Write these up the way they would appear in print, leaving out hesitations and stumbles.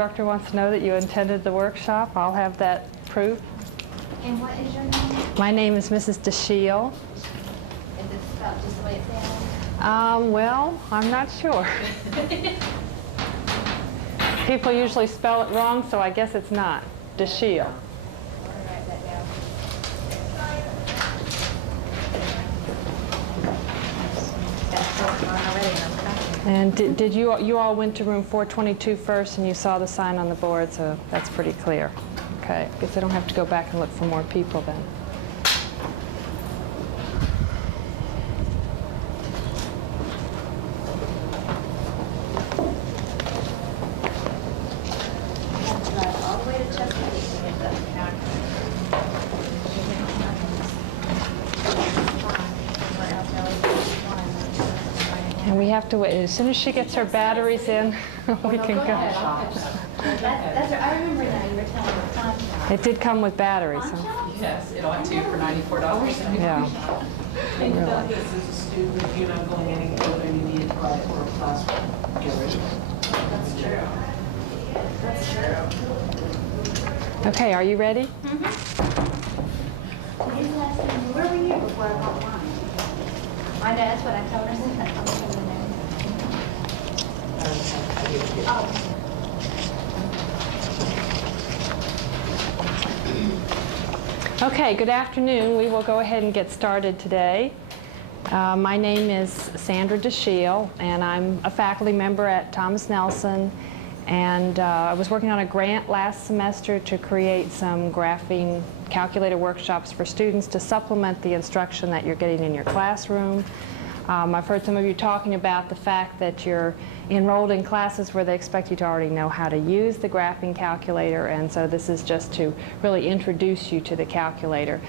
instructor wants to know that you attended the workshop. I'll have that proof. And what is your name? My name is Mrs. DeShiel. Is it spelled just the way it sounds? Well, I'm not sure. People usually spell it wrong, so I guess it's not. DeShiel. I'll write that down. That's what's on already, and I'm copying. And did you all went to room 422 first, and you saw the sign on the board, so that's pretty clear. Okay, guess I don't have to go back and look for more people then. That's right, all the way to Chesapeake to get the calculator. What else? Now we And we have to wait. As soon as she gets her batteries in, we can go. That's right. I remember now you were telling me the contract. It did come with batteries. Huh? Yes, it ought to for $94. Yeah. And you know, this as a student, if you're not going any further, you need to apply for a classroom. Get rid of it. That's true. That's true. Okay, are you ready? Where were you before I bought mine? I know, that's what I told her. Oh. Okay, good afternoon. We will go ahead and get started today. My name is Sandra DeShiel, and I'm a faculty member at Thomas Nelson. And I was working on a grant last semester to create some graphing calculator workshops for students to supplement the instruction that you're getting in your classroom. I've heard some of you talking about the fact that you're enrolled in classes where they expect you to already know how to use the graphing calculator, and so this is just to really introduce you to the calculator.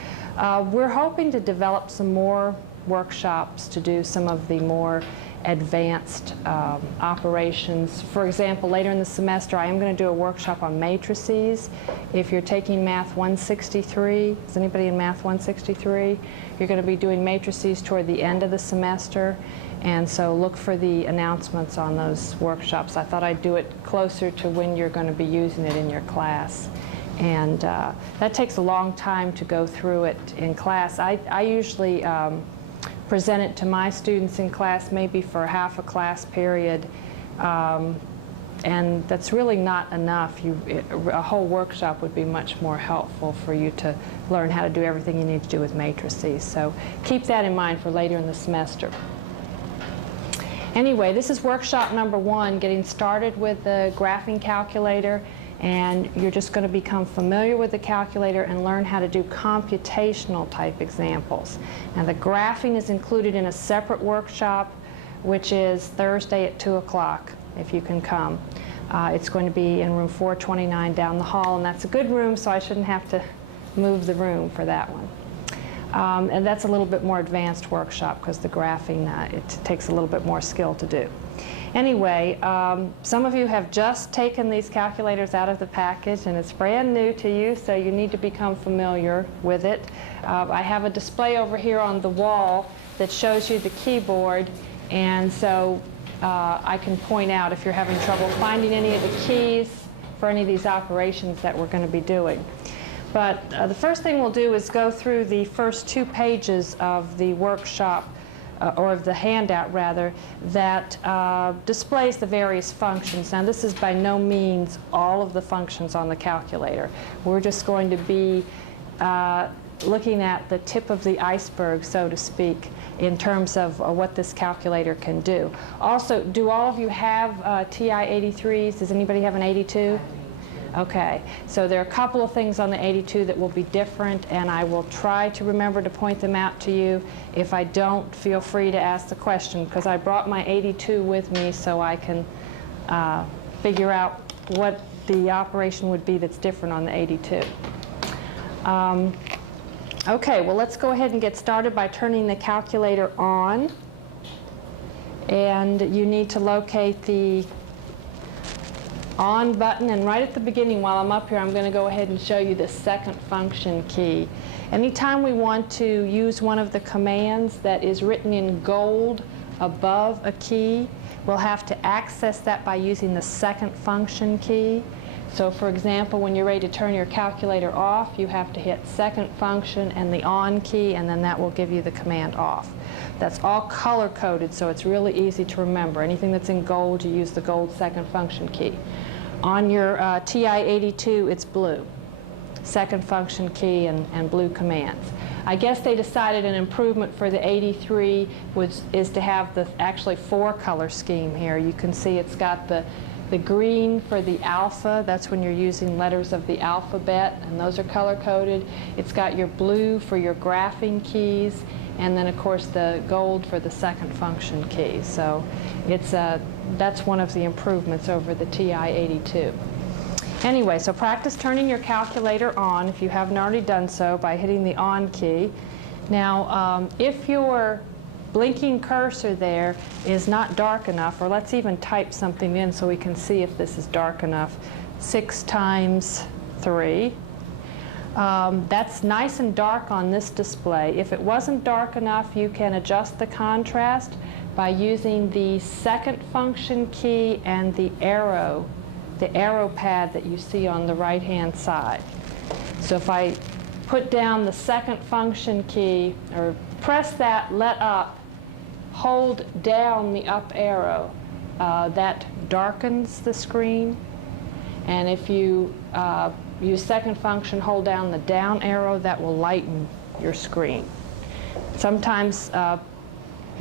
We're hoping to develop some more workshops to do some of the more advanced operations. For example, later in the semester I am going to do a workshop on matrices. If you're taking Math 163, is anybody in Math 163? You're going to be doing matrices toward the end of the semester, and so look for the announcements on those workshops. I thought I'd do it closer to when you're going to be using it in your class. And that takes a long time to go through it in class. I usually present it to my students in class maybe for half a class period, and that's really not enough. A whole workshop would be much more helpful for you to learn how to do everything you need to do with matrices. So keep that in mind for later in the semester. Anyway, this is workshop number 1, getting started with the graphing calculator. And you're just going to become familiar with the calculator and learn how to do computational type examples. Now the graphing is included in a separate workshop, which is Thursday at 2 o'clock, if you can come. It's going to be in room 429 down the hall, and that's a good room, so I shouldn't have to move the room for that one. And that's a little bit more advanced workshop because the graphing, it takes a little bit more skill to do. Anyway, some of you have just taken these calculators out of the package, and it's brand new to you, so you need to become familiar with it. I have a display over here on the wall that shows you the keyboard, and so I can point out if you're having trouble finding any of the keys for any of these operations that we're going to be doing. But the first thing we'll do is go through the first 2 pages of the workshop, or of the handout rather, that displays the various functions. Now this is by no means all of the functions on the calculator. We're just going to be looking at the tip of the iceberg, so to speak, in terms of what this calculator can do. Also, do all of you have TI-83s? Does anybody have an 82? Okay, so there are a couple of things on the 82 that will be different, and I will try to remember to point them out to you. If I don't, feel free to ask the question, because I brought my 82 with me so I can figure out what the operation would be that's different on the 82. Okay, well let's go ahead and get started by turning the calculator on. And you need to locate the on button, and right at the beginning while I'm up here I'm going to go ahead and show you the second function key. Anytime we want to use one of the commands that is written in gold above a key, we'll have to access that by using the second function key. So for example, when you're ready to turn your calculator off, you have to hit second function and the on key, and then that will give you the command off. That's all color-coded, so it's really easy to remember. Anything that's in gold, you use the gold second function key. On your TI-82, it's blue. Second function key and blue commands. I guess they decided an improvement for the 83 is to have the actually 4-color scheme here. You can see it's got the green for the alpha, that's when you're using letters of the alphabet, and those are color-coded. It's got your blue for your graphing keys, and then of course the gold for the second function key. So that's one of the improvements over the TI-82. Anyway, so practice turning your calculator on if you haven't already done so by hitting the on key. Now, if your blinking cursor there is not dark enough, or let's even type something in so we can see if this is dark enough. 6 times 3. That's nice and dark on this display. If it wasn't dark enough, you can adjust the contrast by using the second function key and the arrow pad that you see on the right-hand side. So if I put down the second function key, or press that, let up, hold down the up arrow, that darkens the screen. And if you use second function, hold down the down arrow, that will lighten your screen. Sometimes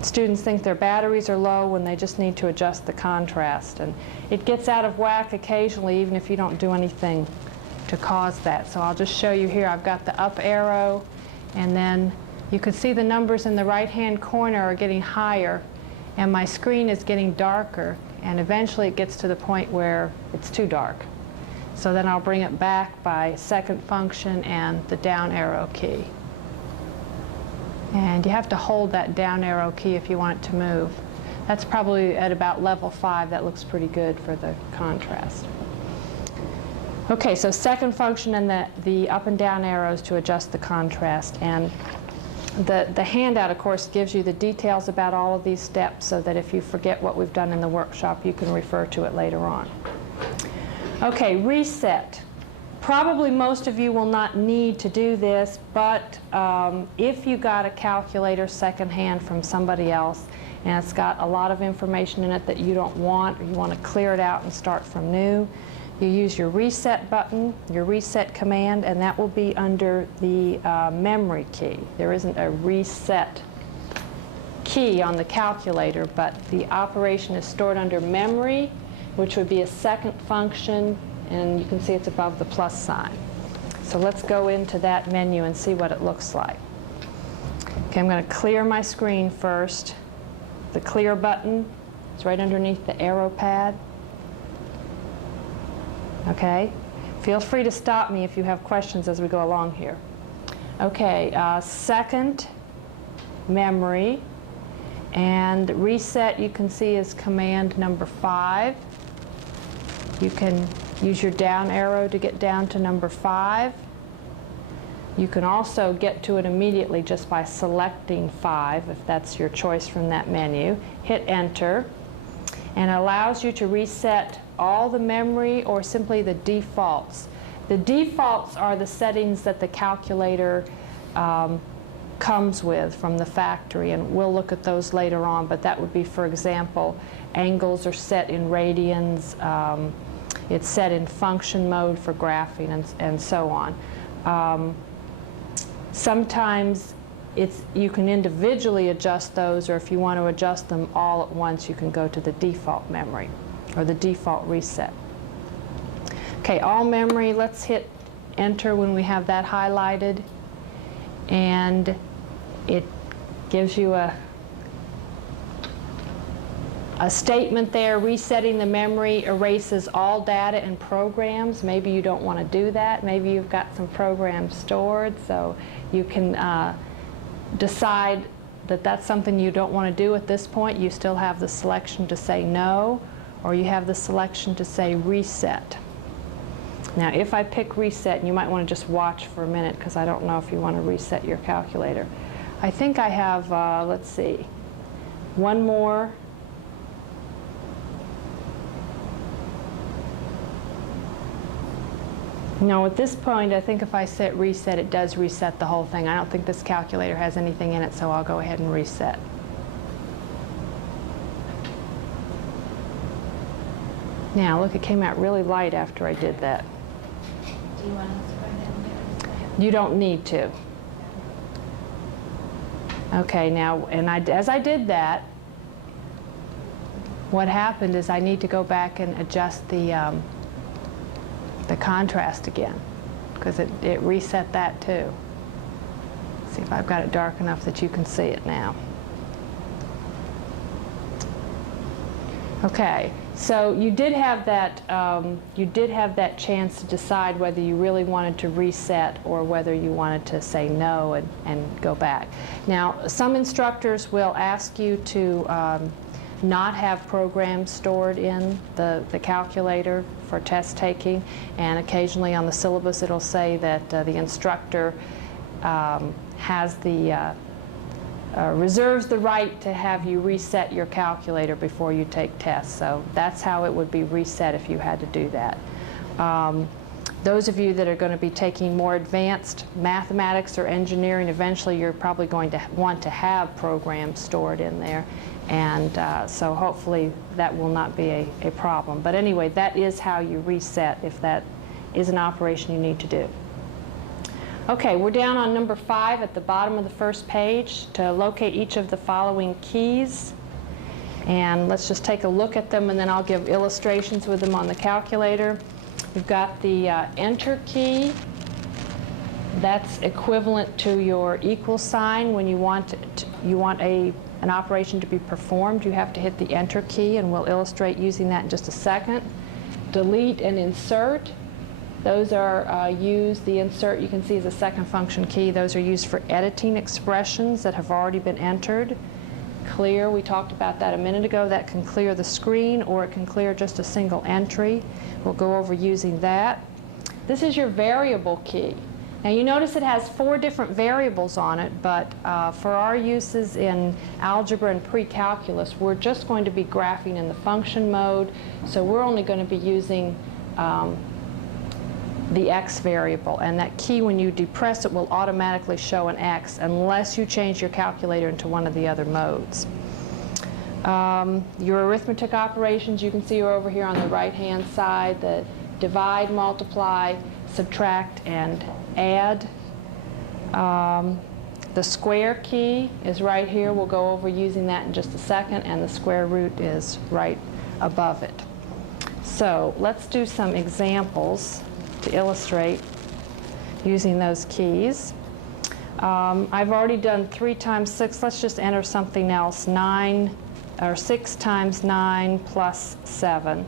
students think their batteries are low when they just need to adjust the contrast. And it gets out of whack occasionally, even if you don't do anything to cause that. So I'll just show you here. I've got the up arrow, and then you can see the numbers in the right-hand corner are getting higher, and my screen is getting darker, and eventually it gets to the point where it's too dark. So then I'll bring it back by second function and the down arrow key. And you have to hold that down arrow key if you want it to move. That's probably at about level 5. That looks pretty good for the contrast. Okay, so second function and the up and down arrows to adjust the contrast. And the handout, of course, gives you the details about all of these steps so that if you forget what we've done in the workshop, you can refer to it later on. Okay, reset. Probably most of you will not need to do this, but if you got a calculator secondhand from somebody else and it's got a lot of information in it that you don't want, or you want to clear it out and start from new, you use your reset button, your reset command, and that will be under the memory key. There isn't a reset key on the calculator, but the operation is stored under memory, which would be a second function, and you can see it's above the plus sign. So let's go into that menu and see what it looks like. Okay, I'm going to clear my screen first. The clear button is right underneath the arrow pad. Okay, feel free to stop me if you have questions as we go along here. Okay, second, memory, and reset you can see is command number 5. You can use your down arrow to get down to number 5. You can also get to it immediately just by selecting 5, if that's your choice from that menu. Hit enter, and it allows you to reset all the memory or simply the defaults. The defaults are the settings that the calculator comes with from the factory, and we'll look at those later on, but that would be, for example, angles are set in radians, it's set in function mode for graphing, and so on. Sometimes you can individually adjust those, or if you want to adjust them all at once, you can go to the default memory or the default reset. Okay, all memory, let's hit enter when we have that highlighted, and it gives you a statement there. Resetting the memory erases all data and programs. Maybe you don't want to do that. Maybe you've got some programs stored, so you can decide that that's something you don't want to do at this point. You still have the selection to say no, or you have the selection to say reset. Now, if I pick reset, and you might want to just watch for a minute because I don't know if you want to reset your calculator. I think I have, let's see, One more. Now at this point, I think if I set reset, it does reset the whole thing. I don't think this calculator has anything in it, so I'll go ahead and reset. Now look, it came out really light after I did that. Do you want us to go ahead and get it? You don't need to. Okay, now, and as I did that, what happened is I need to go back and adjust the contrast again, because it reset that too. See if I've got it dark enough that you can see it now. Okay, so you did have that chance to decide whether you really wanted to reset or whether you wanted to say no and go back. Now, some instructors will ask you to not have programs stored in the calculator for test taking, and occasionally on the syllabus it'll say that the instructor has reserves the right to have you reset your calculator before you take tests. So that's how it would be reset if you had to do that. Those of you that are going to be taking more advanced mathematics or engineering, eventually you're probably going to want to have programs stored in there. And so hopefully that will not be a problem. But anyway, that is how you reset if that is an operation you need to do. Okay, we're down on number 5 at the bottom of the first page to locate each of the following keys. And let's just take a look at them, and then I'll give illustrations with them on the calculator. We've got the enter key. That's equivalent to your equal sign. When you want an operation to be performed, you have to hit the enter key, and we'll illustrate using that in just a second. Delete and insert. Those are used, the insert you can see is a second function key. Those are used for editing expressions that have already been entered. Clear, we talked about that a minute ago. That can clear the screen, or it can clear just a single entry. We'll go over using that. This is your variable key. Now you notice it has 4 different variables on it, but for our uses in algebra and pre-calculus, we're just going to be graphing in the function mode, so we're only going to be using the x variable, and that key, when you depress it, will automatically show an x unless you change your calculator into one of the other modes. Your arithmetic operations, you can see are over here on the right hand side. The divide, multiply, subtract, and add. The square key is right here. We'll go over using that in just a second, and the square root is right above it. So let's do some examples to illustrate using those keys. I've already done 3 times 6. Let's just enter something else. 6 times 9 plus 7.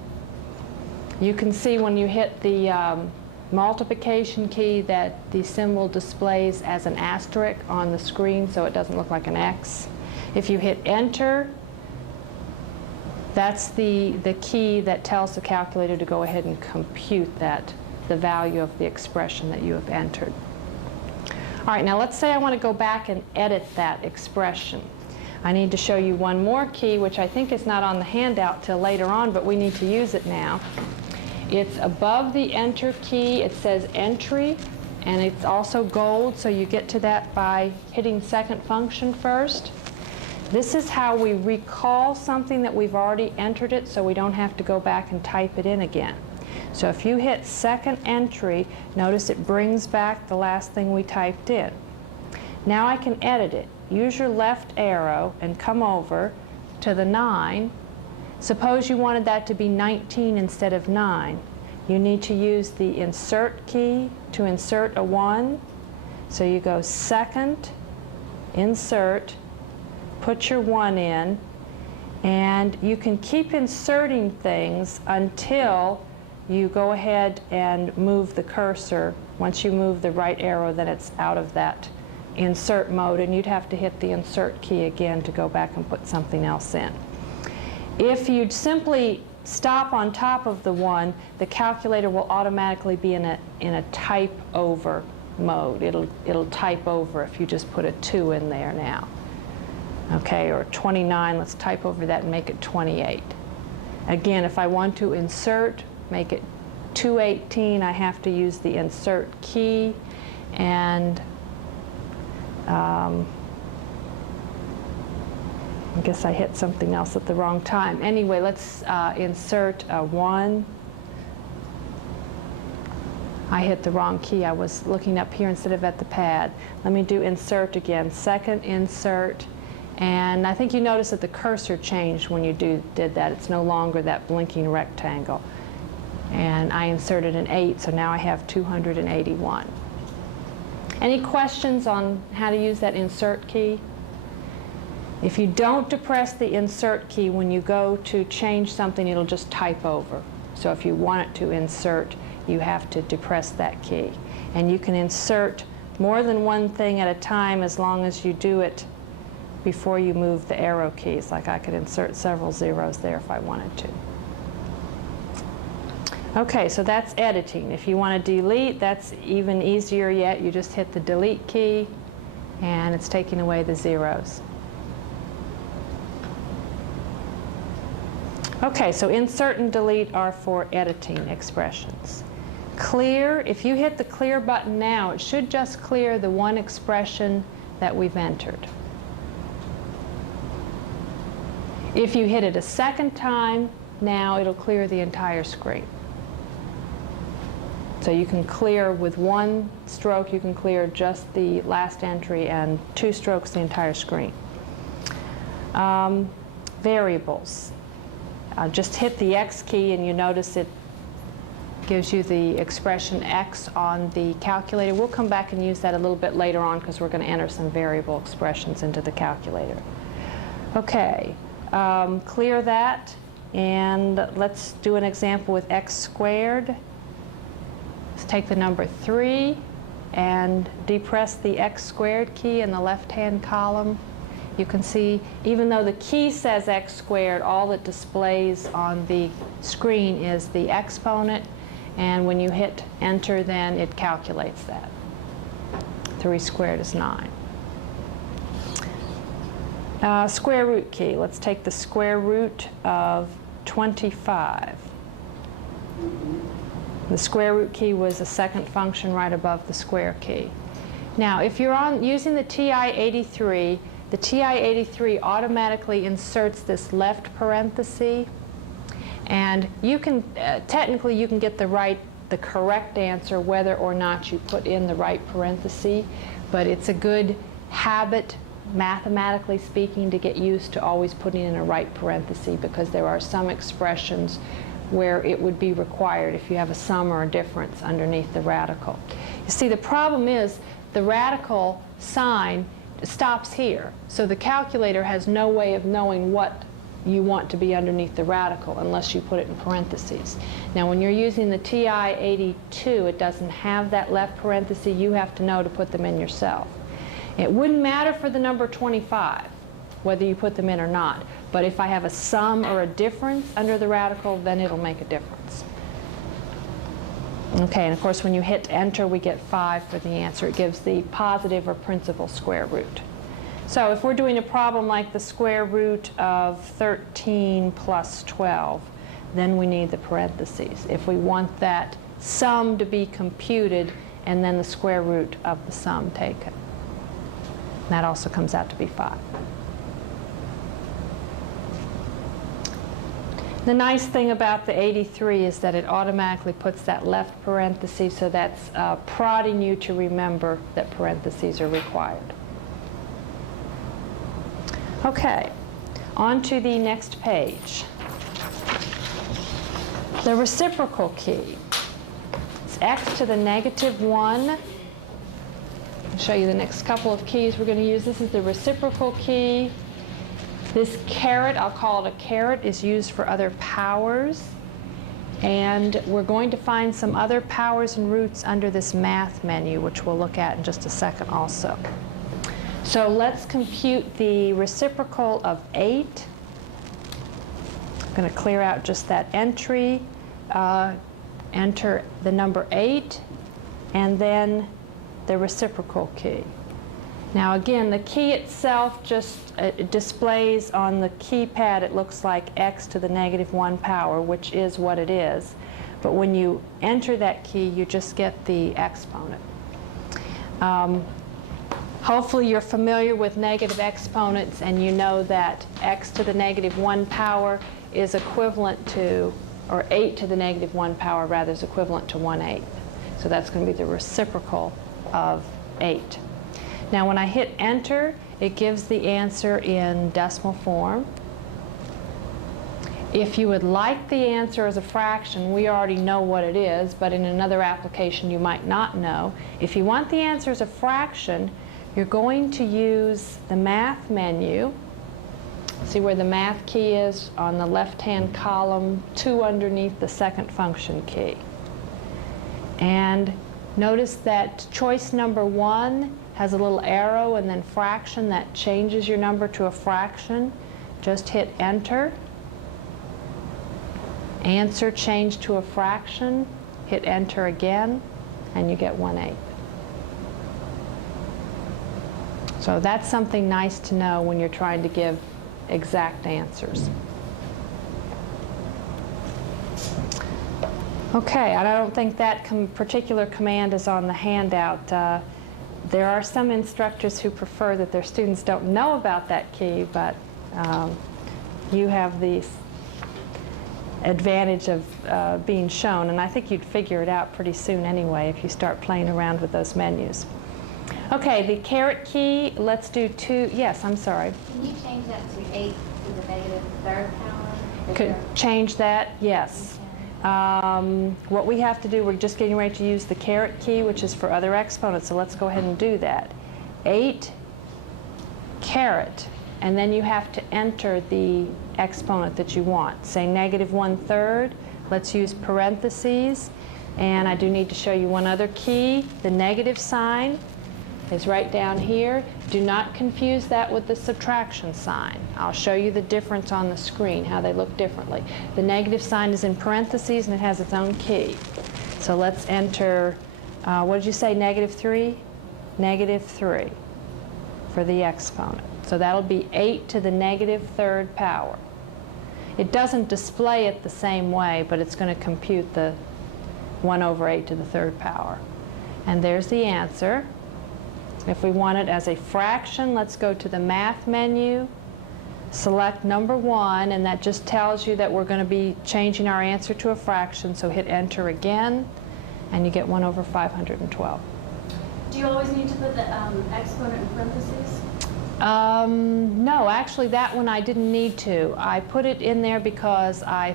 You can see when you hit the multiplication key that the symbol displays as an asterisk on the screen, so it doesn't look like an X. If you hit enter, that's the key that tells the calculator to go ahead and compute the value of the expression that you have entered. All right, now let's say I want to go back and edit that expression. I need to show you one more key, which I think is not on the handout till later on, but we need to use it now. It's above the enter key. It says entry, and it's also gold, so you get to that by hitting second function first. This is how we recall something that we've already entered it, so we don't have to go back and type it in again. So if you hit second entry, notice it brings back the last thing we typed in. Now I can edit it. Use your left arrow and come over to the 9. Suppose you wanted that to be 19 instead of 9. You need to use the insert key to insert a 1. So you go second, insert, put your 1 in, and you can keep inserting things until you go ahead and move the cursor. Once you move the right arrow, then it's out of that insert mode, and you'd have to hit the insert key again to go back and put something else in. If you'd simply stop on top of the 1, the calculator will automatically be in a type over mode. It'll type over if you just put a 2 in there now. Okay, or 29, let's type over that and make it 28. Again, if I want to insert, make it 218, I have to use the insert key, and I guess I hit something else at the wrong time. Anyway, let's insert a 1. I hit the wrong key. I was looking up here instead of at the pad. Let me do insert again. Second insert. And I think you notice that the cursor changed when you did that. It's no longer that blinking rectangle. And I inserted an 8, so now I have 281. Any questions on how to use that insert key? If you don't depress the insert key, when you go to change something, it'll just type over. So if you want it to insert, you have to depress that key. And you can insert more than one thing at a time as long as you do it before you move the arrow keys. Like I could insert several zeros there if I wanted to. Okay, so that's editing. If you want to delete, that's even easier yet. You just hit the delete key, and it's taking away the zeros. Okay, so insert and delete are for editing expressions. Clear, if you hit the clear button now, it should just clear the one expression that we've entered. If you hit it a second time, now it'll clear the entire screen. So you can clear with one stroke, you can clear just the last entry, and 2 strokes the entire screen. Variables. Just hit the X key and you notice it gives you the expression X on the calculator. We'll come back and use that a little bit later on because we're going to enter some variable expressions into the calculator. Okay, clear that, and let's do an example with X squared. Let's take the number 3 and depress the X squared key in the left-hand column. You can see, even though the key says X squared, all that displays on the screen is the exponent, and when you hit enter, then it calculates that. 3 squared is 9. Square root key. Let's take the square root of 25. The square root key was a second function right above the square key. Now, if you're using the TI-83, the TI-83 automatically inserts this left parenthesis, and you can technically you can get the correct answer whether or not you put in the right parenthesis, but it's a good habit, mathematically speaking, to get used to always putting in a right parenthesis, because there are some expressions where it would be required if you have a sum or a difference underneath the radical. You see, the problem is the radical sign stops here, so the calculator has no way of knowing what you want to be underneath the radical unless you put it in parentheses. Now, when you're using the TI-82, it doesn't have that left parenthesis. You have to know to put them in yourself. It wouldn't matter for the number 25 whether you put them in or not, but if I have a sum or a difference under the radical, then it'll make a difference. Okay, and of course when you hit enter, we get 5 for the answer. It gives the positive or principal square root. So if we're doing a problem like the square root of 13 plus 12, then we need the parentheses. If we want that sum to be computed and then the square root of the sum taken. That also comes out to be 5. The nice thing about the 83 is that it automatically puts that left parenthesis, so that's prodding you to remember that parentheses are required. Okay, on to the next page. The reciprocal key. It's x to the -1. I'll show you the next couple of keys we're going to use. This is the reciprocal key. This caret, I'll call it a caret, is used for other powers. And we're going to find some other powers and roots under this math menu, which we'll look at in just a second also. So let's compute the reciprocal of 8. I'm going to clear out just that entry, enter the number 8, and then the reciprocal key. Now again, the key itself just displays on the keypad, it looks like x to the negative 1 power, which is what it is. But when you enter that key, you just get the exponent. Hopefully you're familiar with negative exponents, and you know that x to the negative 1 power is equivalent to, or 8 to the negative 1 power rather, is equivalent to 1/8. So that's going to be the reciprocal of 8. Now when I hit enter, it gives the answer in decimal form. If you would like the answer as a fraction, we already know what it is, but in another application you might not know. If you want the answer as a fraction, you're going to use the math menu. See where the math key is on the left-hand column, 2 underneath the second function key. And notice that choice number 1 has a little arrow and then fraction that changes your number to a fraction. Just hit enter. Answer changed to a fraction. Hit enter again, and you get 1/8. So that's something nice to know when you're trying to give exact answers. Okay, I don't think that particular command is on the handout. There are some instructors who prefer that their students don't know about that key, but you have the advantage of being shown, and I think you'd figure it out pretty soon anyway if you start playing around with those menus. Okay, the caret key, let's do 2, yes, I'm sorry. Can you change that to 8 to the negative 3rd power? Could change that, yes. What we have to do, we're just getting ready to use the caret key, which is for other exponents, so let's go ahead and do that. 8 caret, and then you have to enter the exponent that you want. Say negative 1/3, let's use parentheses, and I do need to show you one other key. The negative sign is right down here. Do not confuse that with the subtraction sign. I'll show you the difference on the screen, how they look differently. The negative sign is in parentheses and it has its own key. So let's enter, what did you say, negative 3? Negative 3 for the exponent. So that'll be 8 to the negative 3rd power. It doesn't display it the same way, but it's going to compute the 1/8 to the 3rd power. And there's the answer. If we want it as a fraction, let's go to the math menu, select number 1, and that just tells you that we're going to be changing our answer to a fraction, so hit enter again, and you get 1/512. Do you always need to put the exponent in parentheses? No, actually that one I didn't need to. I put it in there because I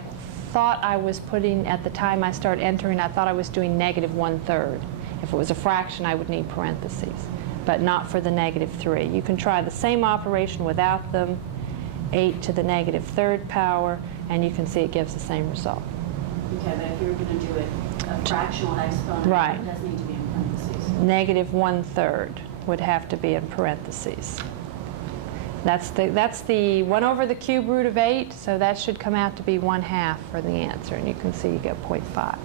thought I was putting, at the time I started entering, I thought I was doing negative 1/3. If it was a fraction, I would need parentheses, but not for the negative 3. You can try the same operation without them, 8 to the negative 3rd power, and you can see it gives the same result. Okay, but if you were going to do it a fractional exponent, Right. it does need to be in parentheses. Negative 1/3 would have to be in parentheses. That's the 1/3 root of 8, so that should come out to be 1/2 for the answer, and you can see you get 0.5.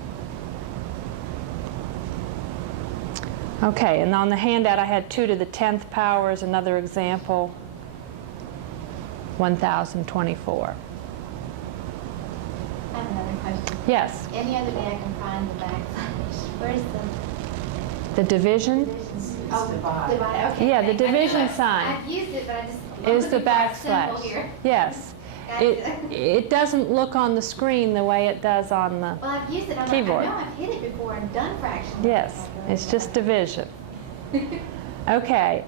Okay, and on the handout I had 2 to the 10th power as another example, 1024. I have another question. Yes, Any other day I can find the backslash. Where's the division Oh, divide. divide. Okay. Yeah, the thank you. division sign I've used it, but I just is the looking for a symbol backslash. here. Yes. It doesn't look on the screen the way it does on the Well, I've used it. I'm keyboard. Like, I know I've hit it before and done fractions. Yes, it's just division. Okay,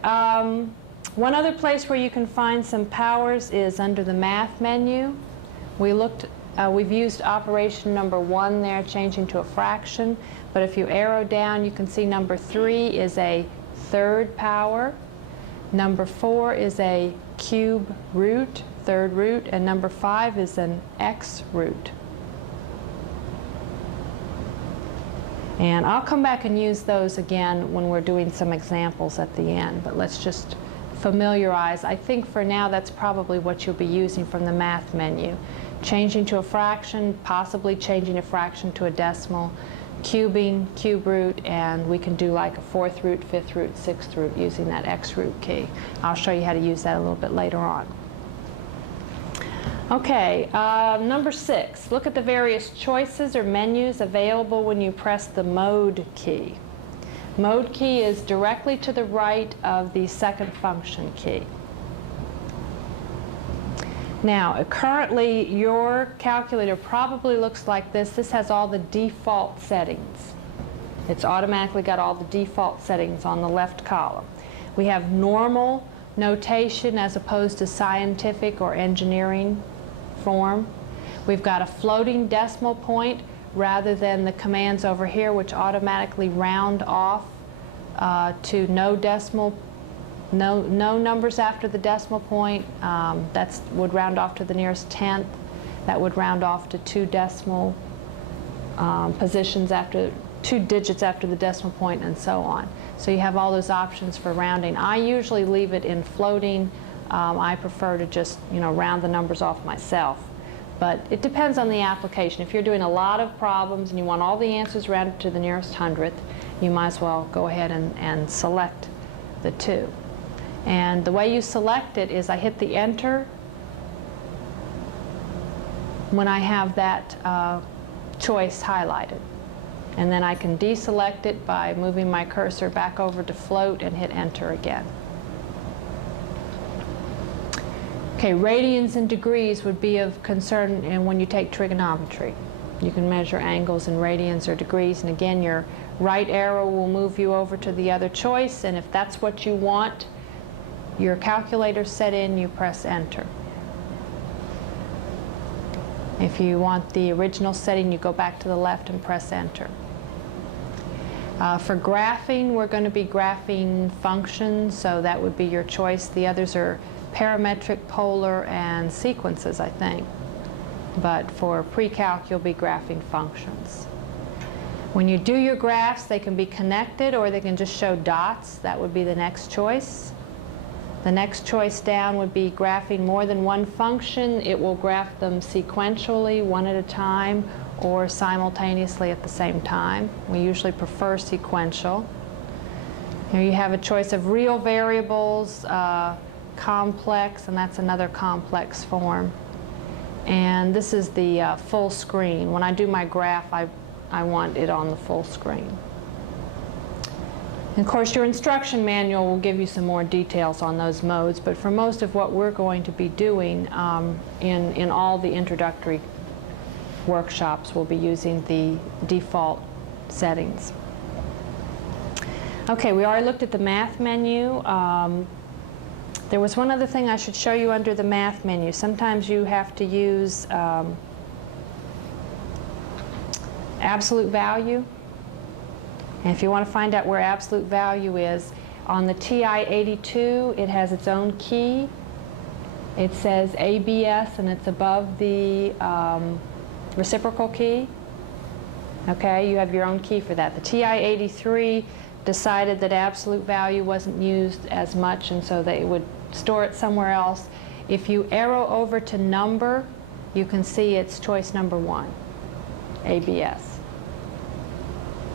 one other place where you can find some powers is under the math menu. We've used operation number 1 there, changing to a fraction, but if you arrow down, you can see number 3 is a 3rd power, number 4 is a cube root, 3rd root, and number 5 is an x root. And I'll come back and use those again when we're doing some examples at the end, but let's just familiarize. I think for now that's probably what you'll be using from the math menu. Changing to a fraction, possibly changing a fraction to a decimal, cubing, cube root, and we can do like a 4th root, 5th root, 6th root using that X root key. I'll show you how to use that a little bit later on. Okay, number 6, look at the various choices or menus available when you press the mode key. Mode key is directly to the right of the second function key. Now, currently your calculator probably looks like this. This has all the default settings. It's automatically got all the default settings on the left column. We have normal notation as opposed to scientific or engineering form. We've got a floating decimal point rather than the commands over here which automatically round off to no numbers after the decimal point. That would round off to the nearest tenth. That would round off to 2 decimal positions after 2 digits after the decimal point, and so on. So you have all those options for rounding. I usually leave it in floating. I prefer to just, round the numbers off myself. But it depends on the application. If you're doing a lot of problems and you want all the answers rounded to the nearest hundredth, you might as well go ahead and select the 2. And the way you select it is I hit the enter when I have that choice highlighted. And then I can deselect it by moving my cursor back over to float and hit enter again. Okay, radians and degrees would be of concern when you take trigonometry. You can measure angles in radians or degrees, and again your right arrow will move you over to the other choice, and if that's what you want your calculator set in, you press enter. If you want the original setting, you go back to the left and press enter. For graphing, we're going to be graphing functions, so that would be your choice. The others are parametric, polar, and sequences, I think. But for pre-calc, you'll be graphing functions. When you do your graphs, they can be connected or they can just show dots. That would be the next choice. The next choice down would be graphing more than one function. It will graph them sequentially, one at a time, or simultaneously at the same time. We usually prefer sequential. Here you have a choice of real variables, complex, and that's another complex form. And this is the full screen. When I do my graph, I want it on the full screen. And of course, your instruction manual will give you some more details on those modes, but for most of what we're going to be doing in all the introductory workshops, we'll be using the default settings. Okay, we already looked at the math menu. There was one other thing I should show you under the math menu. Sometimes you have to use absolute value. And if you want to find out where absolute value is, on the TI-82, it has its own key. It says ABS, and it's above the reciprocal key. Okay, you have your own key for that. The TI-83 decided that absolute value wasn't used as much, and so they would store it somewhere else. If you arrow over to number, you can see it's choice number 1, ABS.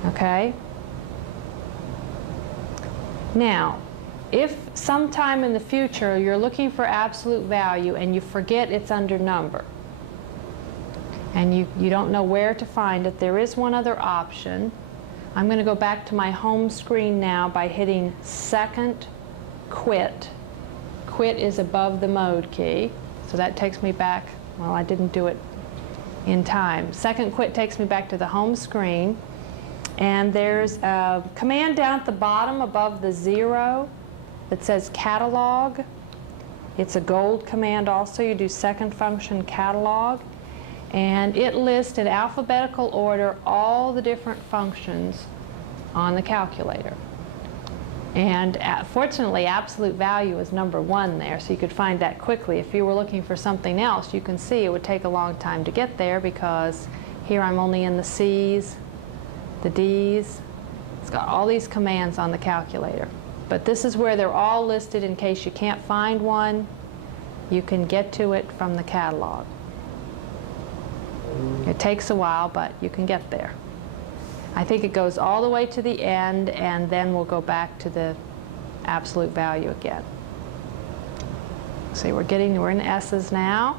Okay? Now, if sometime in the future you're looking for absolute value and you forget it's under number, and you don't know where to find it, there is one other option. I'm going to go back to my home screen now by hitting second quit. Quit is above the mode key, so that takes me back. Well, I didn't do it in time. Second quit takes me back to the home screen, and there's a command down at the bottom above the 0 that says catalog. It's a gold command also. You do second function catalog, and it lists in alphabetical order all the different functions on the calculator. And fortunately, absolute value is number 1 there, so you could find that quickly. If you were looking for something else, you can see it would take a long time to get there, because here I'm only in the C's, the D's. It's got all these commands on the calculator. But this is where they're all listed in case you can't find one. You can get to it from the catalog. It takes a while, but you can get there. I think it goes all the way to the end, and then we'll go back to the absolute value again. See, we're in S's now.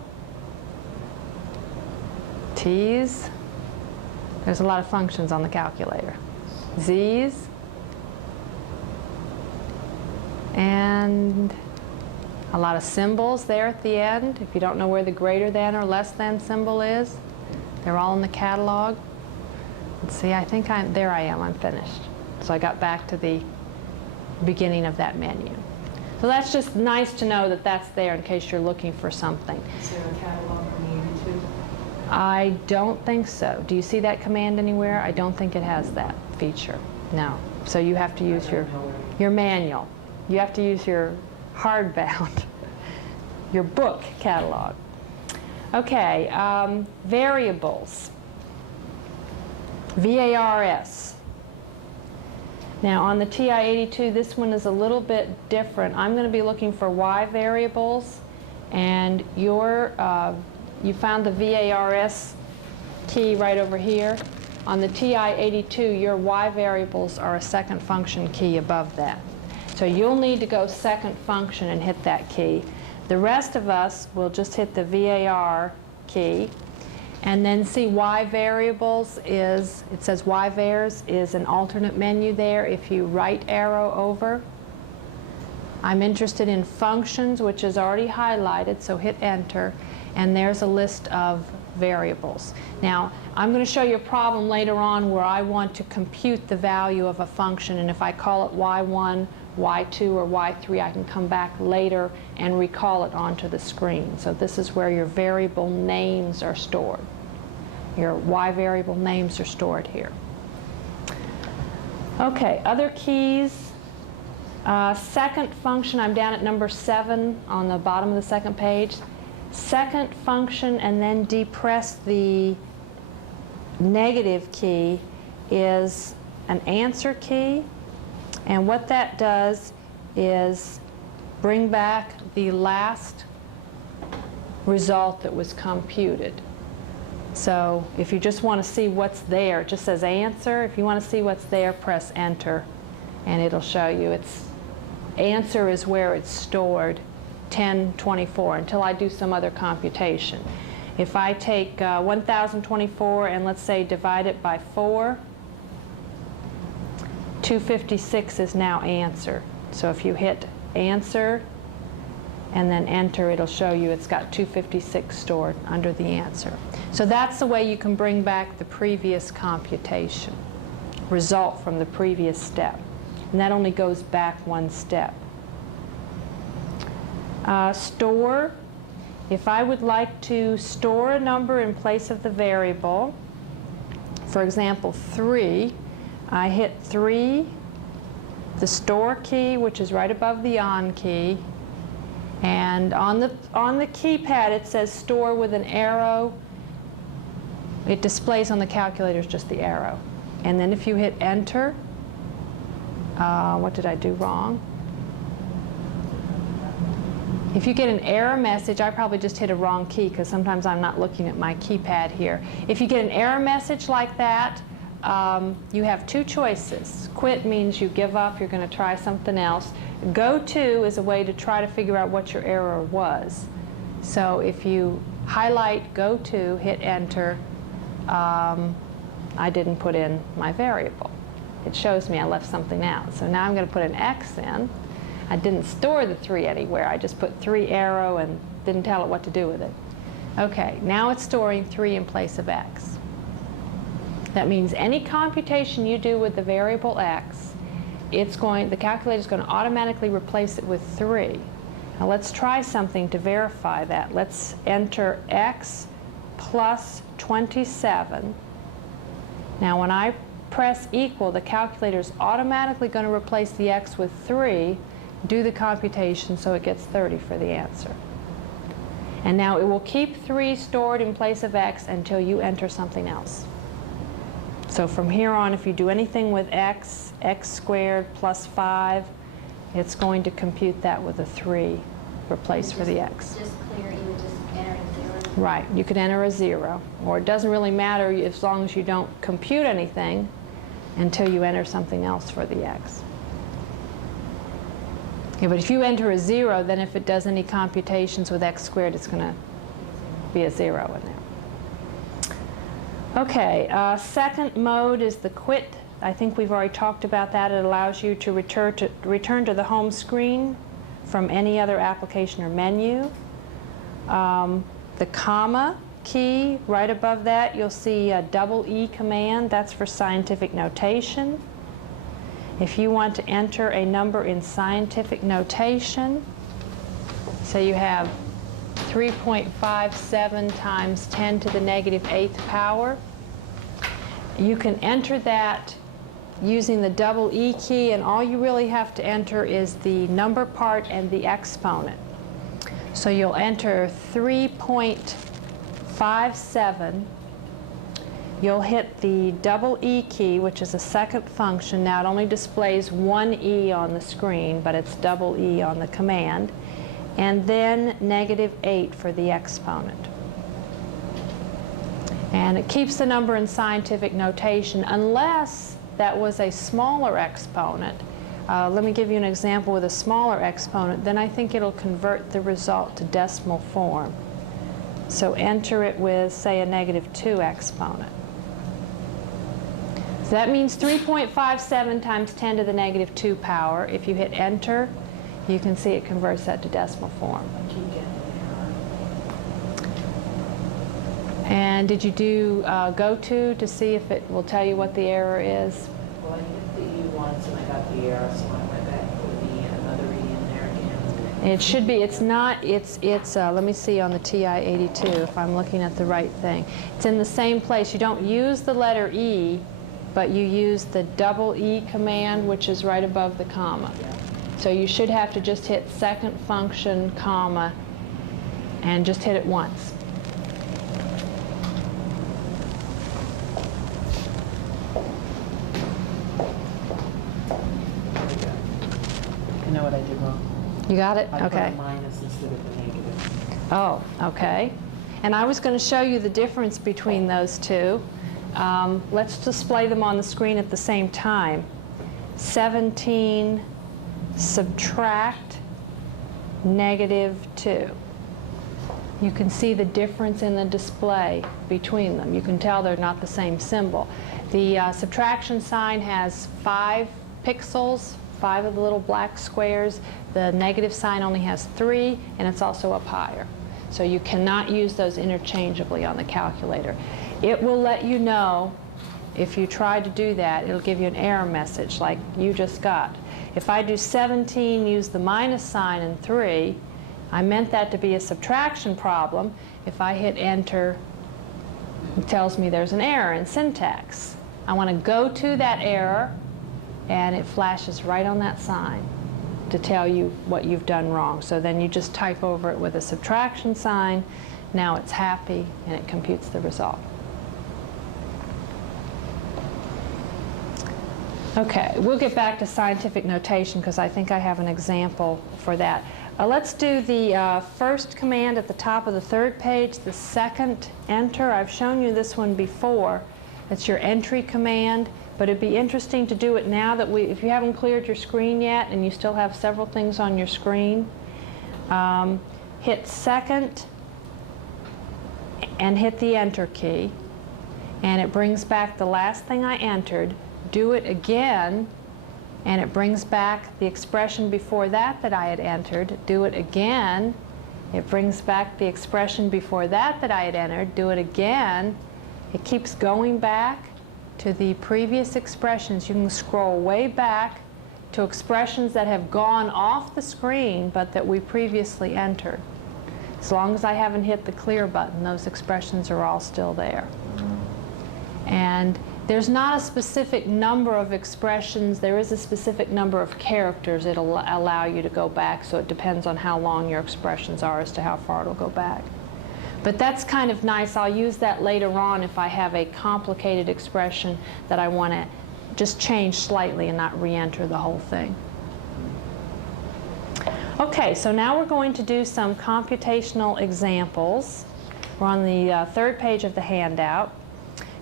T's. There's a lot of functions on the calculator. Z's. And a lot of symbols there at the end. If you don't know where the greater than or less than symbol is, they're all in the catalog. Let's see, I think there I am, I'm finished. So I got back to the beginning of that menu. So that's just nice to know that that's there in case you're looking for something. Is there a catalog on the 82? I don't think so. Do you see that command anywhere? I don't think it has that feature. No. So you have to use your manual. You have to use your hardbound, your book catalog. Okay, variables. VARS. Now on the TI-82, this one is a little bit different. I'm going to be looking for Y variables, and you found the VARS key right over here. On the TI-82, your Y variables are a second function key above that. So you'll need to go second function and hit that key. The rest of us will just hit the VAR key, and then see Y variables is, it says Y vars is an alternate menu there if you right arrow over. I'm interested in functions, which is already highlighted, so hit enter, and there's a list of variables. Now, I'm going to show you a problem later on where I want to compute the value of a function, and if I call it Y1, Y2, or Y3, I can come back later and recall it onto the screen. So this is where your variable names are stored. Your Y variable names are stored here. Okay, other keys. Second function, I'm down at number 7 on the bottom of the second page. Second function and then depress the negative key is an answer key. And what that does is bring back the last result that was computed. So if you just want to see what's there, it just says answer. If you want to see what's there, press enter, and it'll show you. Answer is where it's stored, 1024, until I do some other computation. If I take 1024 and let's say divide it by 4, 256 is now answer. So if you hit answer and then enter, it'll show you it's got 256 stored under the answer. So that's the way you can bring back the previous computation, result from the previous step. And that only goes back one step. Store. If I would like to store a number in place of the variable, for example 3, I hit 3, the store key, which is right above the on key, and on the keypad it says store with an arrow. It displays on the calculator just the arrow. And then if you hit enter, what did I do wrong? If you get an error message, I probably just hit a wrong key because sometimes I'm not looking at my keypad here. If you get an error message like that, you have two choices. Quit means you give up, you're going to try something else. Go to is a way to try to figure out what your error was. So if you highlight go to, hit enter, I didn't put in my variable. It shows me I left something out. So now I'm going to put an X in. I didn't store the 3 anywhere. I just put 3 arrow and didn't tell it what to do with it. Okay, now it's storing 3 in place of X. That means any computation you do with the variable X, the calculator is going to automatically replace it with 3. Now let's try something to verify that. Let's enter X plus 27. Now when I press equal, the calculator is automatically going to replace the X with 3, do the computation so it gets 30 for the answer. And now it will keep 3 stored in place of X until you enter something else. So from here on, if you do anything with X, X squared plus 5, it's going to compute that with a 3 replaced for the X. Just clear, you would just enter a 0. Right, you could enter a 0. Or it doesn't really matter as long as you don't compute anything. until you enter something else for the x. Yeah, but if you enter a 0, then if it does any computations with x squared, it's going to be a 0 in there. Okay, second mode is the quit. I think we've already talked about that. It allows you to return to the home screen from any other application or menu. The comma key, right above that, you'll see a double E command. That's for scientific notation. If you want to enter a number in scientific notation, say you have 3.57 times 10 to the negative 8th power, you can enter that using the double E key, and all you really have to enter is the number part and the exponent. So you'll enter 3.57. You'll hit the double E key, which is a second function. Now it only displays one E on the screen, but it's double E on the command. And then negative 8 for the exponent. And it keeps the number in scientific notation unless that was a smaller exponent. Let me give you an example with a smaller exponent. Then I think it'll convert the result to decimal form. So enter it with, say, a negative 2 exponent. So that means 3.57 times 10 to the negative 2 power. If you hit enter, you can see it converts that to decimal form. And did you do go to see if it will tell you what the error is? Well, I hit the E once and I got the error, so I went back to another E in there again. It should be, it's not, let me see on the TI-82 if I'm looking at the right thing. It's in the same place. You don't use the letter E, but you use the double E command, which is right above the comma. So you should have to just hit second function, comma, and just hit it once. I know what I did wrong. You got it? I Okay. put a minus instead of a negative. Oh, okay. And I was going to show you the difference between those two. Let's display them on the screen at the same time. 17 subtract negative 2. You can see the difference in the display between them. You can tell they're not the same symbol. The subtraction sign has 5 pixels, 5 of the little black squares. The negative sign only has 3, and it's also up higher. So you cannot use those interchangeably on the calculator. It will let you know if you try to do that. It'll give you an error message like you just got. If I do 17, use the minus sign and 3, I meant that to be a subtraction problem. If I hit enter, it tells me there's an error in syntax. I want to go to that error, and it flashes right on that sign to tell you what you've done wrong. So then you just type over it with a subtraction sign. Now it's happy, and it computes the result. Okay, we'll get back to scientific notation because I think I have an example for that. Let's do the first command at the top of the third page, the second enter. I've shown you this one before. It's your entry command, but it'd be interesting to do it now that if you haven't cleared your screen yet and you still have several things on your screen. Hit second and hit the enter key, and it brings back the last thing I entered. Do it again, and it brings back the expression before that I had entered. Do it again, it brings back the expression before that I had entered. Do it again. It keeps going back to the previous expressions. You can scroll way back to expressions that have gone off the screen but that we previously entered. As long as I haven't hit the clear button, those expressions are all still there. And there's not a specific number of expressions. There is a specific number of characters it'll allow you to go back, so it depends on how long your expressions are as to how far it'll go back. But that's kind of nice. I'll use that later on if I have a complicated expression that I want to just change slightly and not re-enter the whole thing. Okay, so now we're going to do some computational examples. We're on the third page of the handout.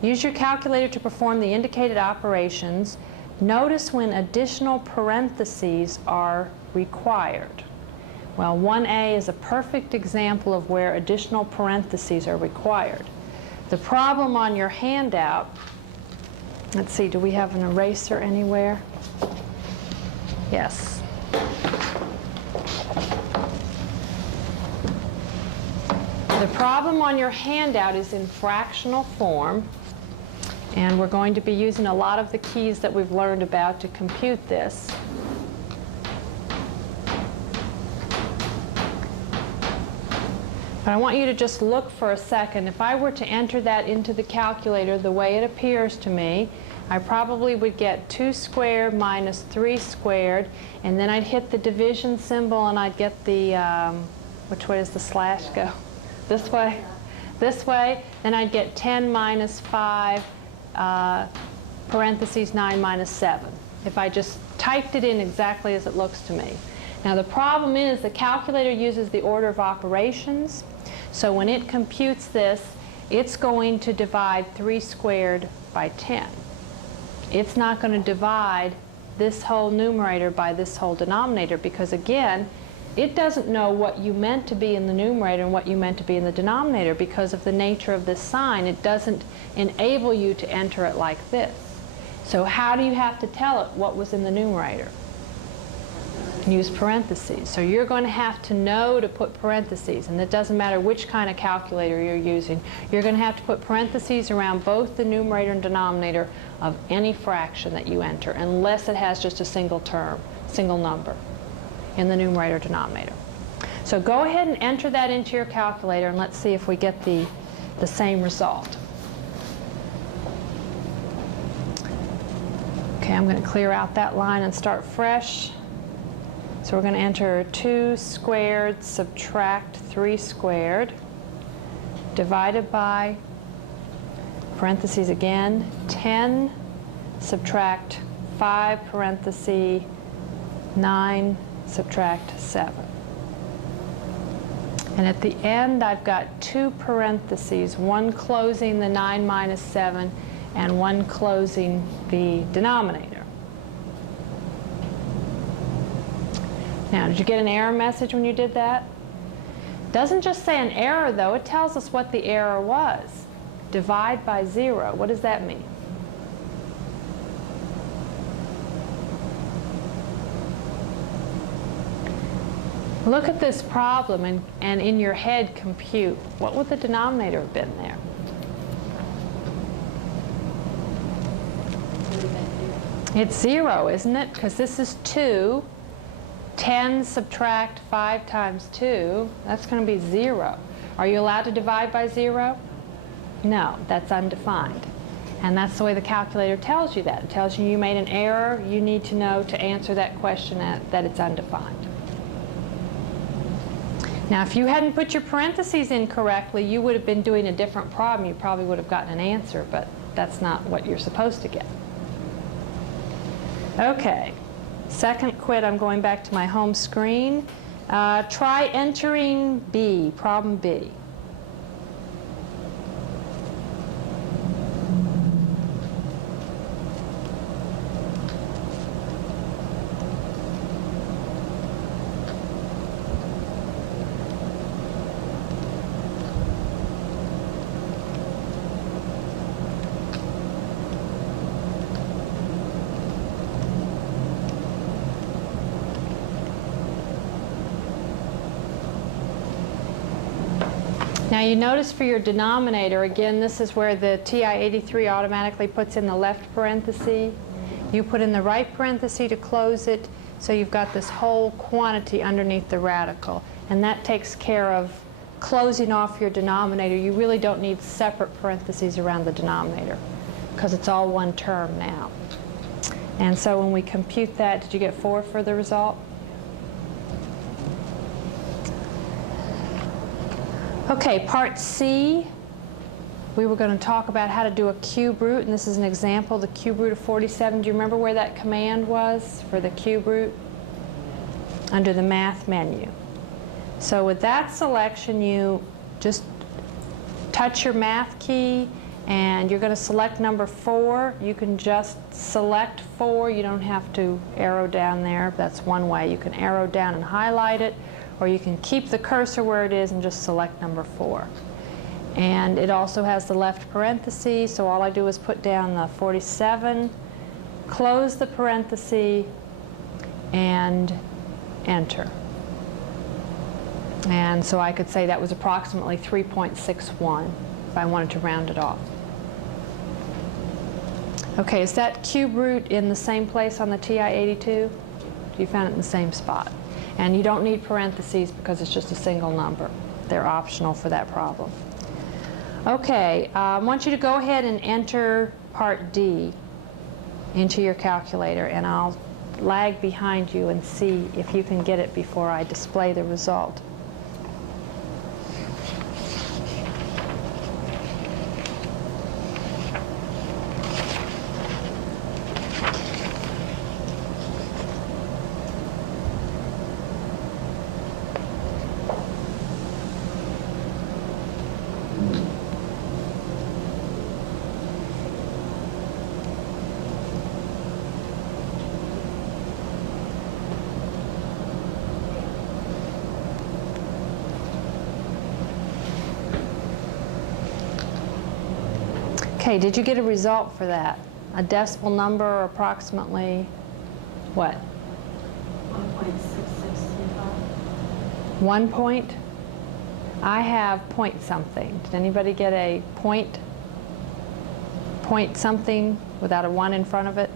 Use your calculator to perform the indicated operations. Notice when additional parentheses are required. Well, 1A is a perfect example of where additional parentheses are required. The problem on your handout, let's see, do we have an eraser anywhere? Yes. The problem on your handout is in fractional form, and we're going to be using a lot of the keys that we've learned about to compute this. But I want you to just look for a second. If I were to enter that into the calculator the way it appears to me, I probably would get 2 squared minus 3 squared, and then I'd hit the division symbol and I'd get the, which way does the slash go? This way? This way. Then I'd get 10 minus 5, parentheses 9 minus 7, if I just typed it in exactly as it looks to me. Now the problem is the calculator uses the order of operations, so when it computes this, it's going to divide 3 squared by 10. It's not going to divide this whole numerator by this whole denominator, because again, it doesn't know what you meant to be in the numerator and what you meant to be in the denominator. Because of the nature of this sign, it doesn't enable you to enter it like this. So how do you have to tell it what was in the numerator? Use parentheses. So you're going to have to know to put parentheses, and it doesn't matter which kind of calculator you're using. You're going to have to put parentheses around both the numerator and denominator of any fraction that you enter, unless it has just a single term, single number in the numerator denominator. So go ahead and enter that into your calculator, and let's see if we get the same result. Okay, I'm going to clear out that line and start fresh. So we're going to enter 2 squared subtract 3 squared divided by, parentheses again, 10 subtract 5 parentheses 9 subtract 7. And at the end, I've got 2 parentheses, one closing the 9 minus 7 and one closing the denominator. Now, did you get an error message when you did that? It doesn't just say an error, though. It tells us what the error was. Divide by 0. What does that mean? Look at this problem and in your head compute. What would the denominator have been there? It's 0, isn't it? Because this is 2. 10 subtract 5 times 2, that's going to be 0. Are you allowed to divide by 0? No, that's undefined. And that's the way the calculator tells you that. It tells you you made an error. You need to know to answer that question that it's undefined. Now, if you hadn't put your parentheses in correctly, you would have been doing a different problem. You probably would have gotten an answer, but that's not what you're supposed to get. Okay. Second quit, I'm going back to my home screen. Try entering B, problem B. Now you notice for your denominator, again, this is where the TI-83 automatically puts in the left parenthesis. You put in the right parenthesis to close it, so you've got this whole quantity underneath the radical. And that takes care of closing off your denominator. You really don't need separate parentheses around the denominator, because it's all one term now. And so when we compute that, did you get 4 for the result? Okay, part C, we were going to talk about how to do a cube root, and this is an example, the cube root of 47. Do you remember where that command was for the cube root? Under the math menu. So with that selection, you just touch your math key and you're going to select number 4. You can just select 4. You don't have to arrow down there. That's one way. You can arrow down and highlight it, or you can keep the cursor where it is and just select number 4. And it also has the left parenthesis, so all I do is put down the 47, close the parenthesis, and enter. And so I could say that was approximately 3.61 if I wanted to round it off. Okay, is that cube root in the same place on the TI-82? You found it in the same spot. And you don't need parentheses because it's just a single number. They're optional for that problem. Okay, I want you to go ahead and enter part D into your calculator, and I'll lag behind you and see if you can get it before I display the result. Okay, did you get a result for that? A decimal number, approximately what? 1.6635. 1 point? I have point something. Did anybody get a point something without a 1 in front of it?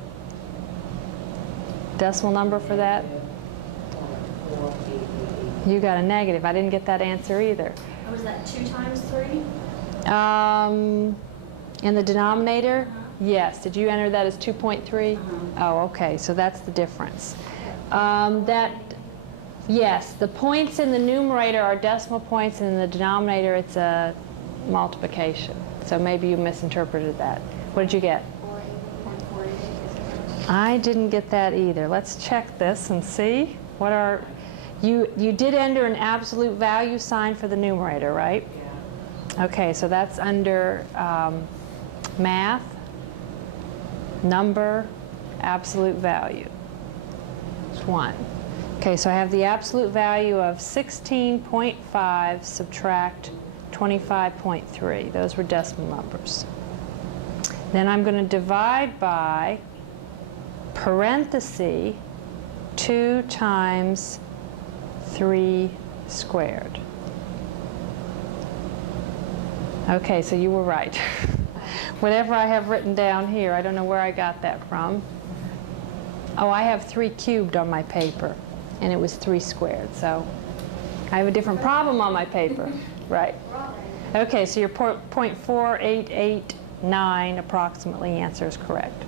Decimal number for that? You got a negative. I didn't get that answer either. Or was that 2 times 3? In the denominator? Yes. Did you enter that as 2.3? Oh, okay. So that's the difference. Yes, the points in the numerator are decimal points, and in the denominator it's a multiplication. So maybe you misinterpreted that. What did you get? 40.48. I didn't get that either. Let's check this and see. What are you did enter an absolute value sign for the numerator, right? Yeah. Okay, so that's under math, number, absolute value. It's 1. Okay, so I have the absolute value of 16.5 subtract 25.3. Those were decimal numbers. Then I'm going to divide by parenthesis 2 times 3 squared. Okay, so you were right. Whatever I have written down here, I don't know where I got that from. Oh, I have 3 cubed on my paper, and it was 3 squared. So I have a different problem on my paper. Right. Okay, so your 0.4889 approximately answer is correct.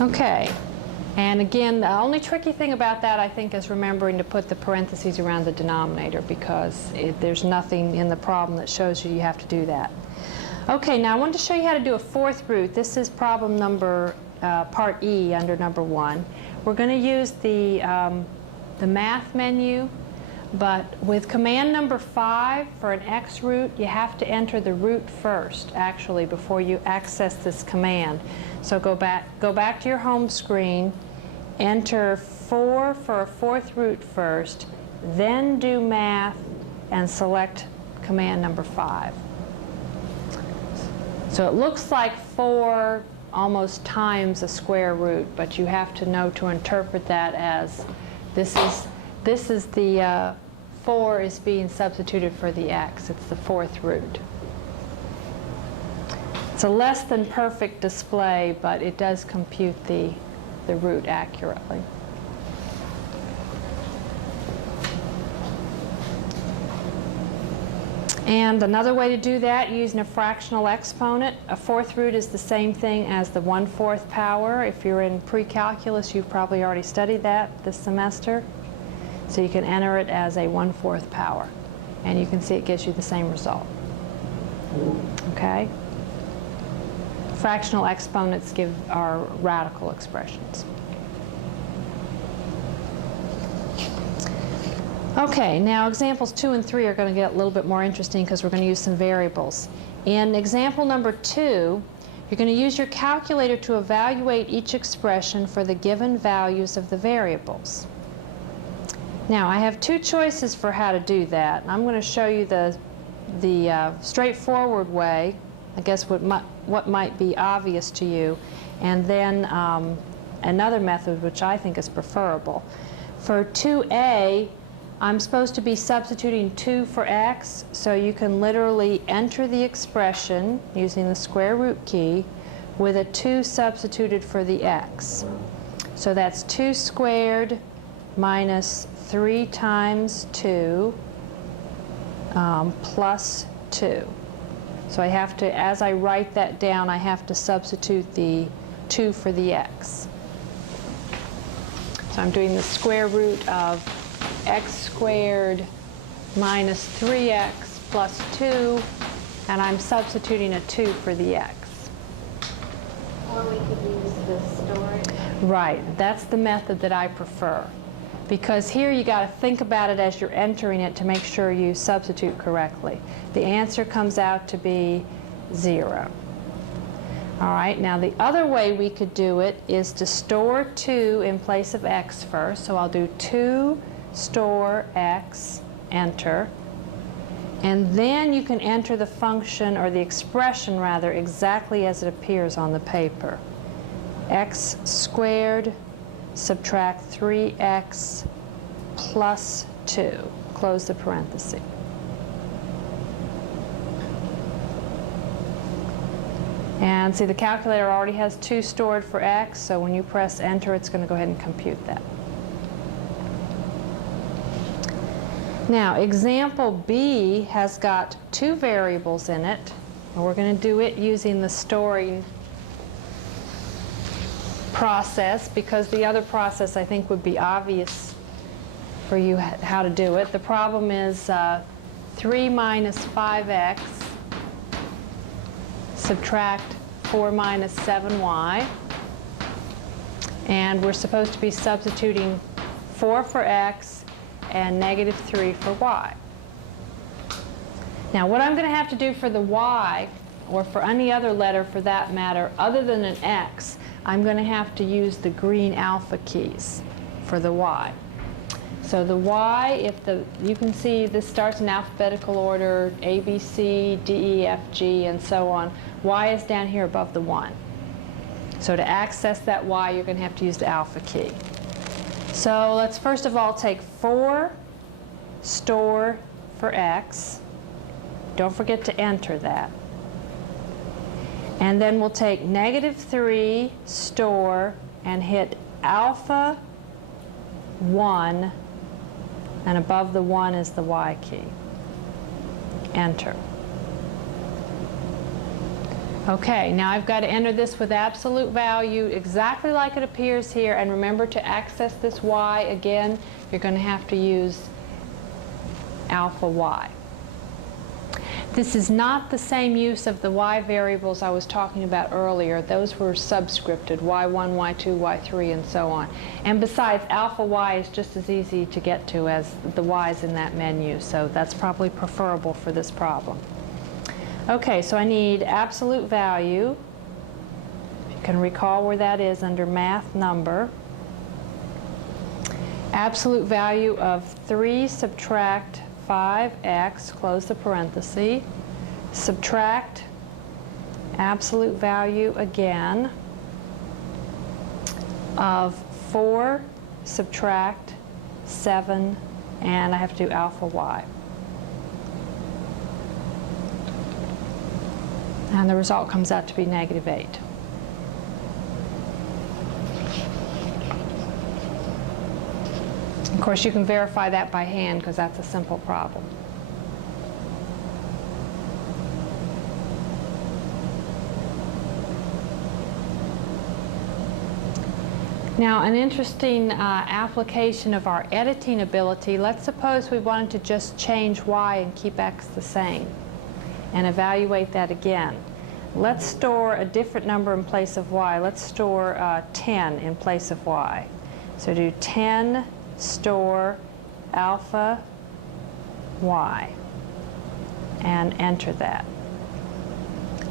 Okay, and again, the only tricky thing about that, I think, is remembering to put the parentheses around the denominator, because there's nothing in the problem that shows you have to do that. Okay, now I wanted to show you how to do a 4th root. This is problem number, part E under number 1. We're going to use the math menu, but with command number 5 for an X root, you have to enter the root first, actually, before you access this command. So go back to your home screen, enter 4 for a 4th root first, then do math, and select command number 5. So it looks like 4 almost times a square root, but you have to know to interpret that as this is the 4 is being substituted for the x. It's the 4th root. It's a less than perfect display, but it does compute the root accurately. And another way to do that, using a fractional exponent. A 4th root is the same thing as the 1/4 power. If you're in pre-calculus, you've probably already studied that this semester. So you can enter it as a 1/4 power. And you can see it gives you the same result. Okay? Fractional exponents are radical expressions. Okay, now examples 2 and 3 are going to get a little bit more interesting because we're going to use some variables. In example number 2, you're going to use your calculator to evaluate each expression for the given values of the variables. Now, I have two choices for how to do that, and I'm going to show you the straightforward way, I guess what might be obvious to you, and then another method which I think is preferable. For 2a, I'm supposed to be substituting 2 for x, so you can literally enter the expression using the square root key with a 2 substituted for the x. So that's 2 squared minus 3 times 2 plus 2. So I have to, as I write that down, I have to substitute the 2 for the x. So I'm doing the square root of x squared minus 3x plus 2, and I'm substituting a 2 for the x. Or we could use the storage. Right, that's the method that I prefer. Because here you got to think about it as you're entering it to make sure you substitute correctly. The answer comes out to be 0. All right, now the other way we could do it is to store 2 in place of x first. So I'll do 2 store x, enter. And then you can enter the function, or the expression rather, exactly as it appears on the paper. X squared subtract 3x plus 2. Close the parenthesis. And see, the calculator already has 2 stored for x, so when you press enter, it's going to go ahead and compute that. Now, example B has got 2 variables in it, and we're going to do it using the storing process, because the other process I think would be obvious for you how to do it. The problem is 3 minus 5x subtract 4 minus 7y, and we're supposed to be substituting 4 for x and negative 3 for y. Now what I'm going to have to do for the y, or for any other letter for that matter other than an x, I'm going to have to use the green alpha keys for the y. So the y, you can see this starts in alphabetical order, A, B, C, D, E, F, G, and so on. Y is down here above the 1. So to access that y, you're going to have to use the alpha key. So let's first of all take 4 store for x. Don't forget to enter that. And then we'll take negative 3 store and hit alpha 1, and above the 1 is the y key. Enter. Okay, now I've got to enter this with absolute value exactly like it appears here, and remember, to access this y again, you're going to have to use alpha y. This is not the same use of the y variables I was talking about earlier. Those were subscripted, y1, y2, y3, and so on. And besides, alpha y is just as easy to get to as the y's in that menu, so that's probably preferable for this problem. Okay, so I need absolute value. You can recall where that is under math number. Absolute value of 3 subtract 5x, close the parenthesis, subtract absolute value again of 4 subtract 7, and I have to do alpha y. And the result comes out to be negative 8. Of course, you can verify that by hand because that's a simple problem. Now, an interesting application of our editing ability, let's suppose we wanted to just change y and keep x the same and evaluate that again. Let's store a different number in place of y. Let's store 10 in place of y. So do 10 store alpha y and enter that.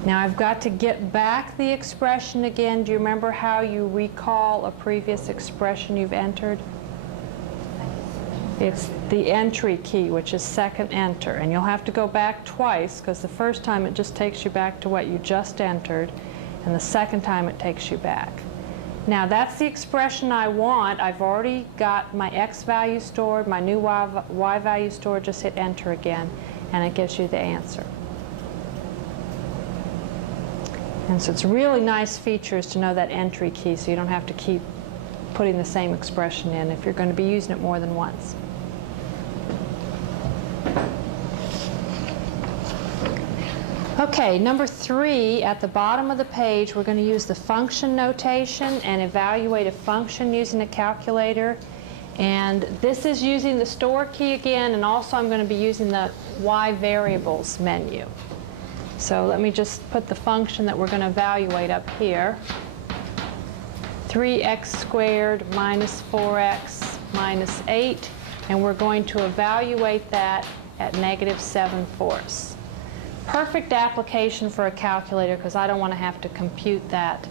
Now I've got to get back the expression again. Do you remember how you recall a previous expression you've entered? It's the entry key, which is second enter. And you'll have to go back twice, because the first time it just takes you back to what you just entered, and the second time it takes you back. Now that's the expression I want. I've already got my x value stored, my new y value stored. Just hit enter again, and it gives you the answer. And so it's really nice features to know that entry key, so you don't have to keep putting the same expression in if you're going to be using it more than once. Okay, number 3, at the bottom of the page, we're going to use the function notation and evaluate a function using a calculator. And this is using the store key again, and also I'm going to be using the y variables menu. So let me just put the function that we're going to evaluate up here. 3x squared minus 4x minus 8, and we're going to evaluate that at -7/4. Perfect application for a calculator, because I don't want to have to compute that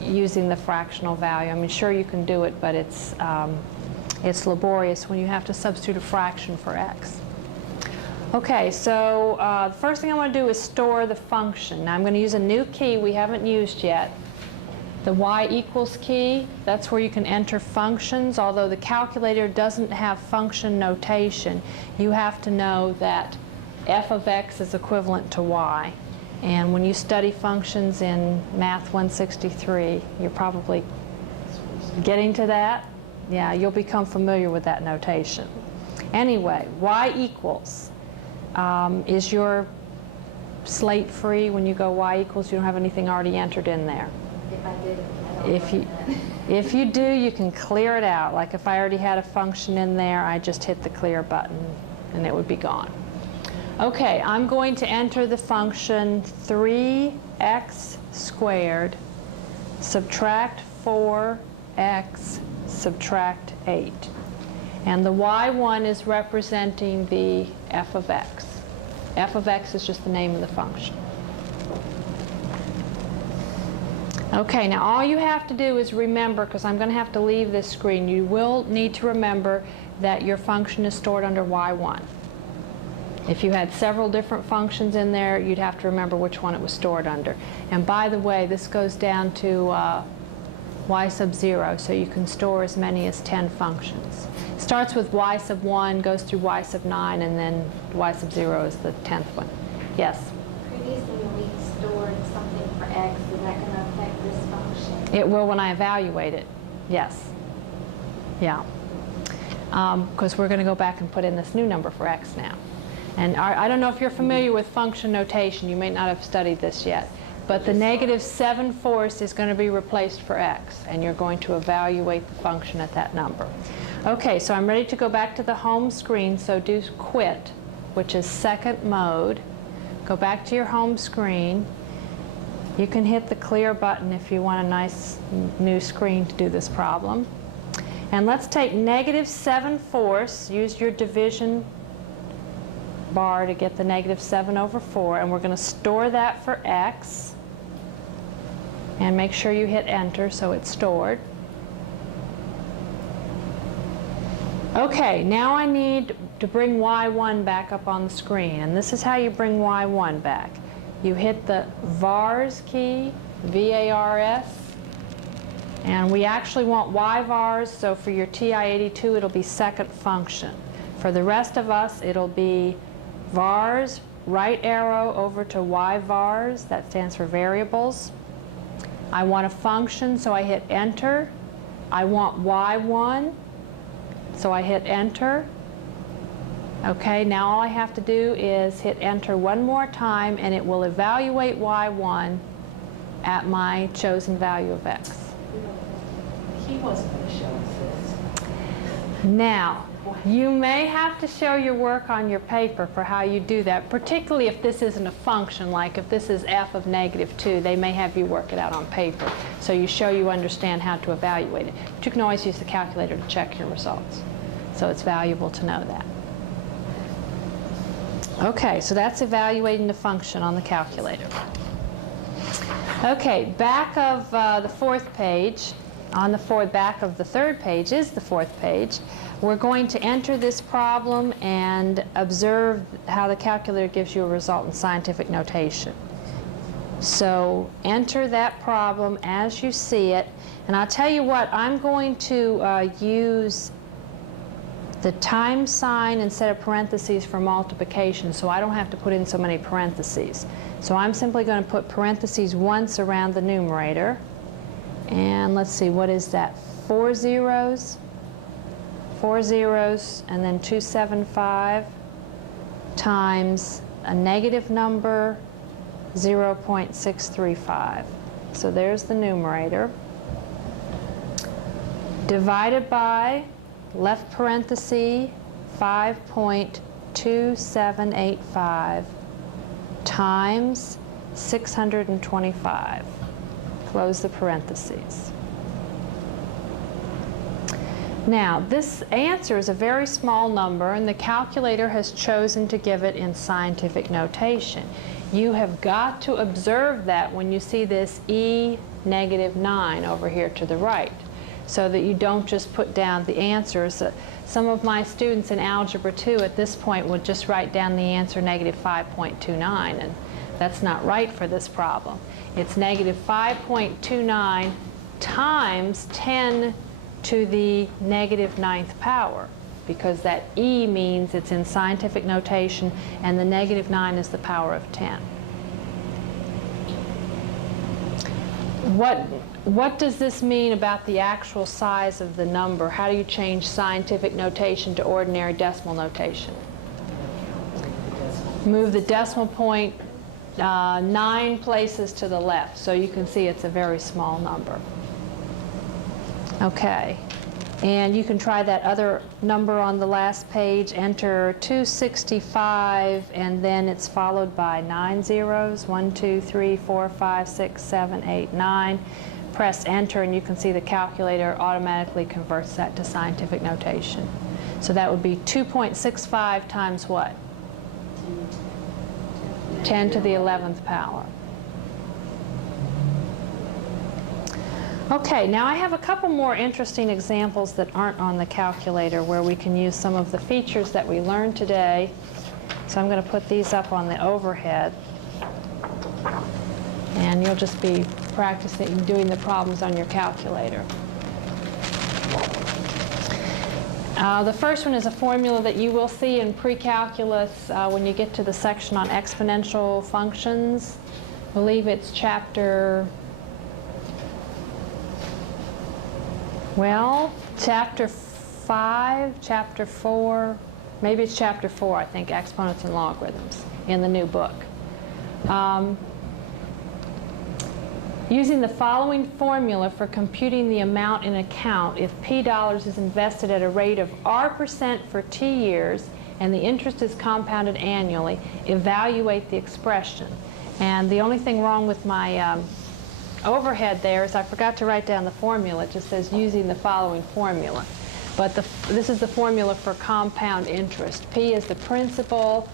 using the fractional value. I mean, sure you can do it, but it's laborious when you have to substitute a fraction for x. Okay, so the first thing I want to do is store the function. Now I'm going to use a new key we haven't used yet. The y equals key, that's where you can enter functions. Although the calculator doesn't have function notation, you have to know that f of x is equivalent to y. And when you study functions in Math 163, you're probably getting to that. Yeah, you'll become familiar with that notation. Anyway, y equals. Is your slate free when you go y equals? You don't have anything already entered in there? If I did, I don't If you do, you can clear it out. Like if I already had a function in there, I just hit the clear button and it would be gone. Okay, I'm going to enter the function 3x squared subtract 4x subtract 8. And the y1 is representing the f of x. F of x is just the name of the function. Okay, now all you have to do is remember, because I'm going to have to leave this screen, you will need to remember that your function is stored under y1. If you had several different functions in there, you'd have to remember which one it was stored under. And by the way, this goes down to y sub 0, so you can store as many as 10 functions. Starts with y sub 1, goes through y sub 9, and then y sub 0 is the 10th one. Yes? Previously, when we stored something for x, is that going to affect this function? It will when I evaluate it. Yes. Yeah. Because we're going to go back and put in this new number for x now. And I don't know if you're familiar with function notation. You may not have studied this yet. But the -7/4 is going to be replaced for x, and you're going to evaluate the function at that number. Okay, so I'm ready to go back to the home screen, so do quit, which is second mode. Go back to your home screen. You can hit the clear button if you want a nice new screen to do this problem. And let's take -7/4, use your division bar to get the -7/4, and we're going to store that for x. And make sure you hit enter so it's stored. Okay, now I need to bring y1 back up on the screen, and this is how you bring y1 back. You hit the vars key, V-A-R-S, and we actually want y vars, so for your TI-82 it'll be second function. For the rest of us it'll be vars, right arrow over to y vars, that stands for variables. I want a function, so I hit enter. I want y1, so I hit enter. Okay, now all I have to do is hit enter one more time, and it will evaluate y1 at my chosen value of x. He wasn't going to show us this. Now, you may have to show your work on your paper for how you do that, particularly if this isn't a function, like if this is f of -2, they may have you work it out on paper, so you show you understand how to evaluate it. But you can always use the calculator to check your results. So it's valuable to know that. Okay, so that's evaluating the function on the calculator. Okay, back of the fourth page, on the back of the third page is the fourth page. We're going to enter this problem and observe how the calculator gives you a result in scientific notation. So enter that problem as you see it. And I'll tell you what, I'm going to use the times sign instead of parentheses for multiplication, so I don't have to put in so many parentheses. So I'm simply going to put parentheses once around the numerator. And let's see, what is that? 4 zeros? 4 zeros, and then 275 times a negative number, 0.635. So there's the numerator. Divided by, left parenthesis, 5.2785 times 625. Close the parentheses. Now, this answer is a very small number, and the calculator has chosen to give it in scientific notation. You have got to observe that when you see this E -9 over here to the right, so that you don't just put down the answers. Some of my students in Algebra 2 at this point would just write down the answer -5.29, and that's not right for this problem. It's -5.29 times 10 to the -9th power, because that E means it's in scientific notation, and the -9 is the power of 10. What does this mean about the actual size of the number? How do you change scientific notation to ordinary decimal notation? Move the decimal point 9 places to the left, so you can see it's a very small number. Okay, and you can try that other number on the last page. Enter 265, and then it's followed by 9 zeros. 1, 2, 3, 4, 5, 6, 7, 8, 9. Press enter, and you can see the calculator automatically converts that to scientific notation. So that would be 2.65 times what? 10 to the 11th power. Okay, now I have a couple more interesting examples that aren't on the calculator where we can use some of the features that we learned today. So I'm going to put these up on the overhead, and you'll just be practicing doing the problems on your calculator. The first one is a formula that you will see in pre-calculus when you get to the section on exponential functions. I believe it's chapter 5, chapter 4, maybe it's chapter 4, I think, exponents and logarithms in the new book. Using the following formula for computing the amount in account if $P is invested at a rate of R% for T years and the interest is compounded annually, evaluate the expression. And the only thing wrong with my overhead there is I forgot to write down the formula. It just says using the following formula. But this is the formula for compound interest. P is the principal.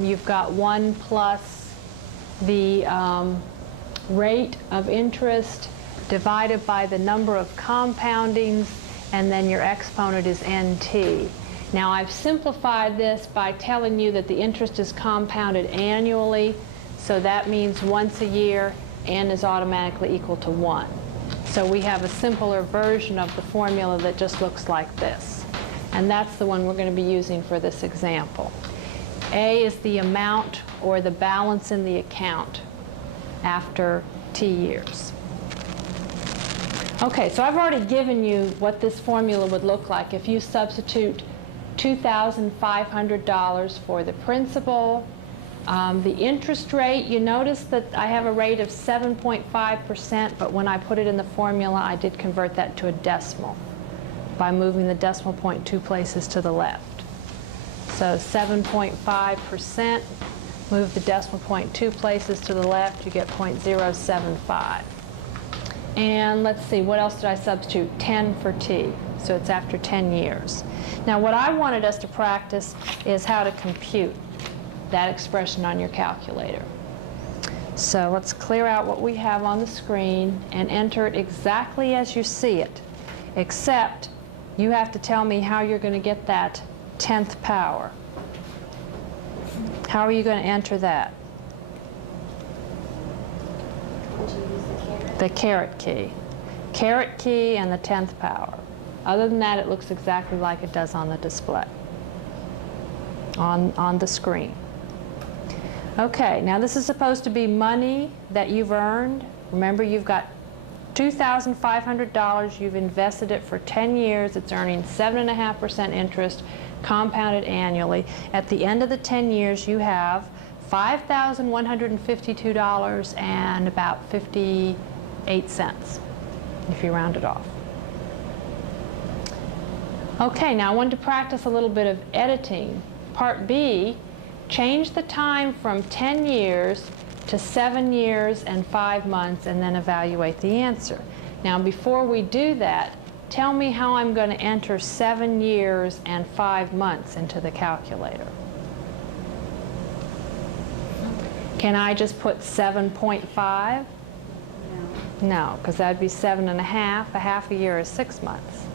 You've got 1 plus the rate of interest divided by the number of compoundings, and then your exponent is NT. Now I've simplified this by telling you that the interest is compounded annually, so that means once a year, N is automatically equal to 1. So we have a simpler version of the formula that just looks like this. And that's the one we're going to be using for this example. A is the amount or the balance in the account after T years. Okay, so I've already given you what this formula would look like if you substitute $2,500 for the principal. The interest rate, you notice that I have a rate of 7.5%, but when I put it in the formula, I did convert that to a decimal by moving the decimal point 2 places to the left. So 7.5%, move the decimal point 2 places to the left, you get 0.075. And let's see, what else did I substitute? 10 for T. so it's after 10 years. Now what I wanted us to practice is how to compute that expression on your calculator. So let's clear out what we have on the screen and enter it exactly as you see it, except you have to tell me how you're going to get that 10th power. How are you going to enter that? Would you use the caret? The caret key. Caret key and the 10th power. Other than that, it looks exactly like it does on the display, on the screen. Okay, now this is supposed to be money that you've earned. Remember, you've got $2,500. You've invested it for 10 years. It's earning 7.5% interest, compounded annually. At the end of the 10 years, you have $5,152 and about 58 cents, if you round it off. Okay, now I wanted to practice a little bit of editing. Part B, change the time from 10 years to 7 years and 5 months, and then evaluate the answer. Now before we do that, tell me how I'm going to enter 7 years and 5 months into the calculator. Can I just put 7.5? No, because that'd be 7.5. A half a year is 6 months.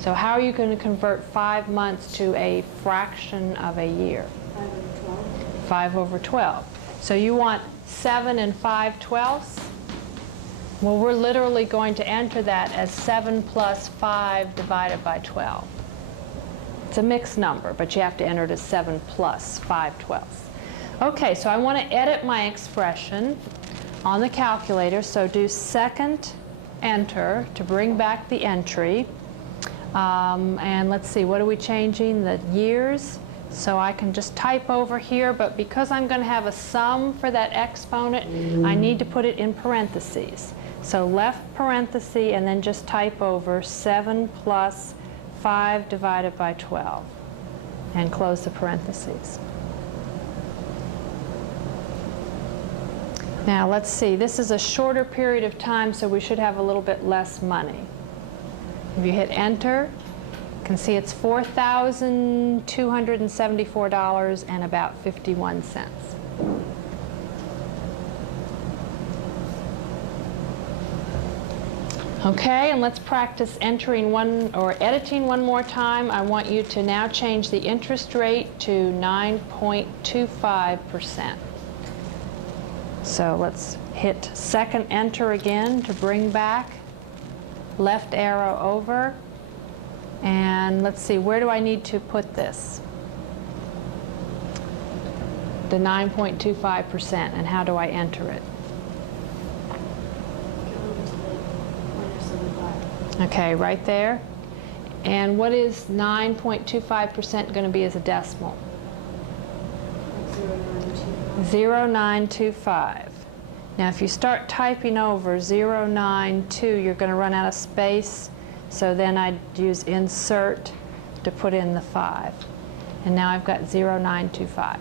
So how are you going to convert 5 months to a fraction of a year? 5 over 12. So you want 7 and 5/12? Well, we're literally going to enter that as 7 plus 5 divided by 12. It's a mixed number, but you have to enter it as 7 plus 5/12. Okay, so I want to edit my expression on the calculator, so do second enter to bring back the entry. And let's see, what are we changing? The years. So I can just type over here, but because I'm going to have a sum for that exponent, I need to put it in parentheses. So left parenthesis and then just type over 7 plus 5 divided by 12 and close the parentheses. Now let's see, this is a shorter period of time, so we should have a little bit less money. If you hit enter, you can see it's $4,274 and about 51 cents. Okay, and let's practice entering one or editing one more time. I want you to now change the interest rate to 9.25%. So let's hit second enter again to bring back, left arrow over, and let's see, where do I need to put this? The 9.25%, and how do I enter it? Okay, right there. And what is 9.25% going to be as a decimal? 0.925. Now if you start typing over 0.92, you're going to run out of space, so then I'd use insert to put in the 5. And now I've got 0.925.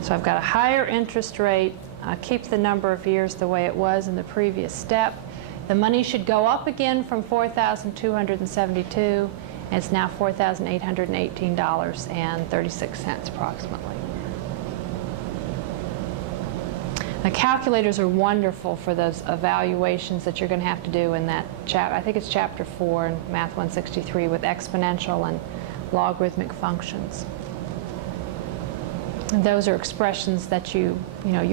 So I've got a higher interest rate. I'll keep the number of years the way it was in the previous step. The money should go up again from $4,272, and it's now $4,818.36 approximately. Now, calculators are wonderful for those evaluations that you're going to have to do in that chapter. I think it's chapter 4 in Math 163 with exponential and logarithmic functions. And those are expressions that you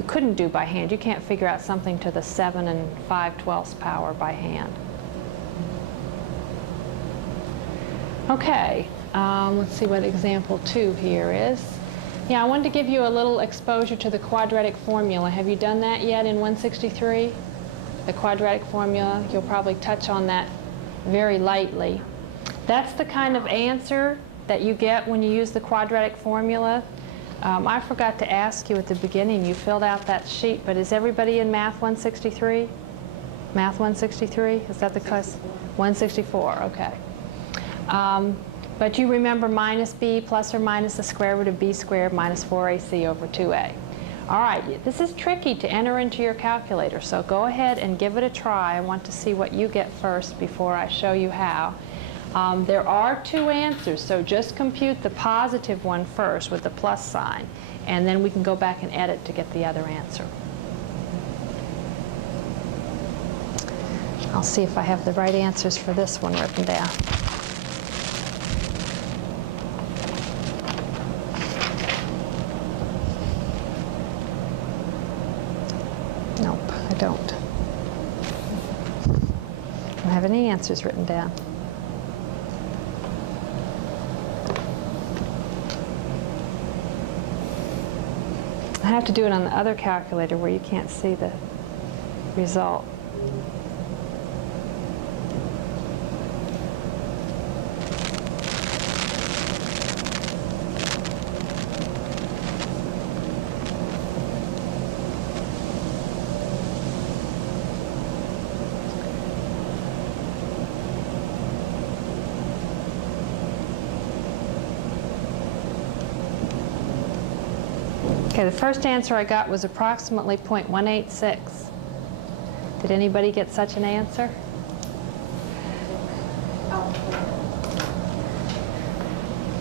couldn't do by hand. You can't figure out something to the 7 and 5/12 power by hand. Okay, let's see what example 2 here is. Yeah, I wanted to give you a little exposure to the quadratic formula. Have you done that yet in 163? The quadratic formula, you'll probably touch on that very lightly. That's the kind of answer that you get when you use the quadratic formula. I forgot to ask you at the beginning, you filled out that sheet, but is everybody in Math 163? Math 163? Is that the class? 164, okay. But you remember minus b plus or minus the square root of b squared minus 4ac over 2a. All right, this is tricky to enter into your calculator, so go ahead and give it a try. I want to see what you get first before I show you how. There are two answers, so just compute the positive one first with the plus sign, and then we can go back and edit to get the other answer. I'll see if I have the right answers for this one written down. Nope, I don't. I don't have any answers written down. I have to do it on the other calculator where you can't see the result. Okay, the first answer I got was approximately 0.186. Did anybody get such an answer?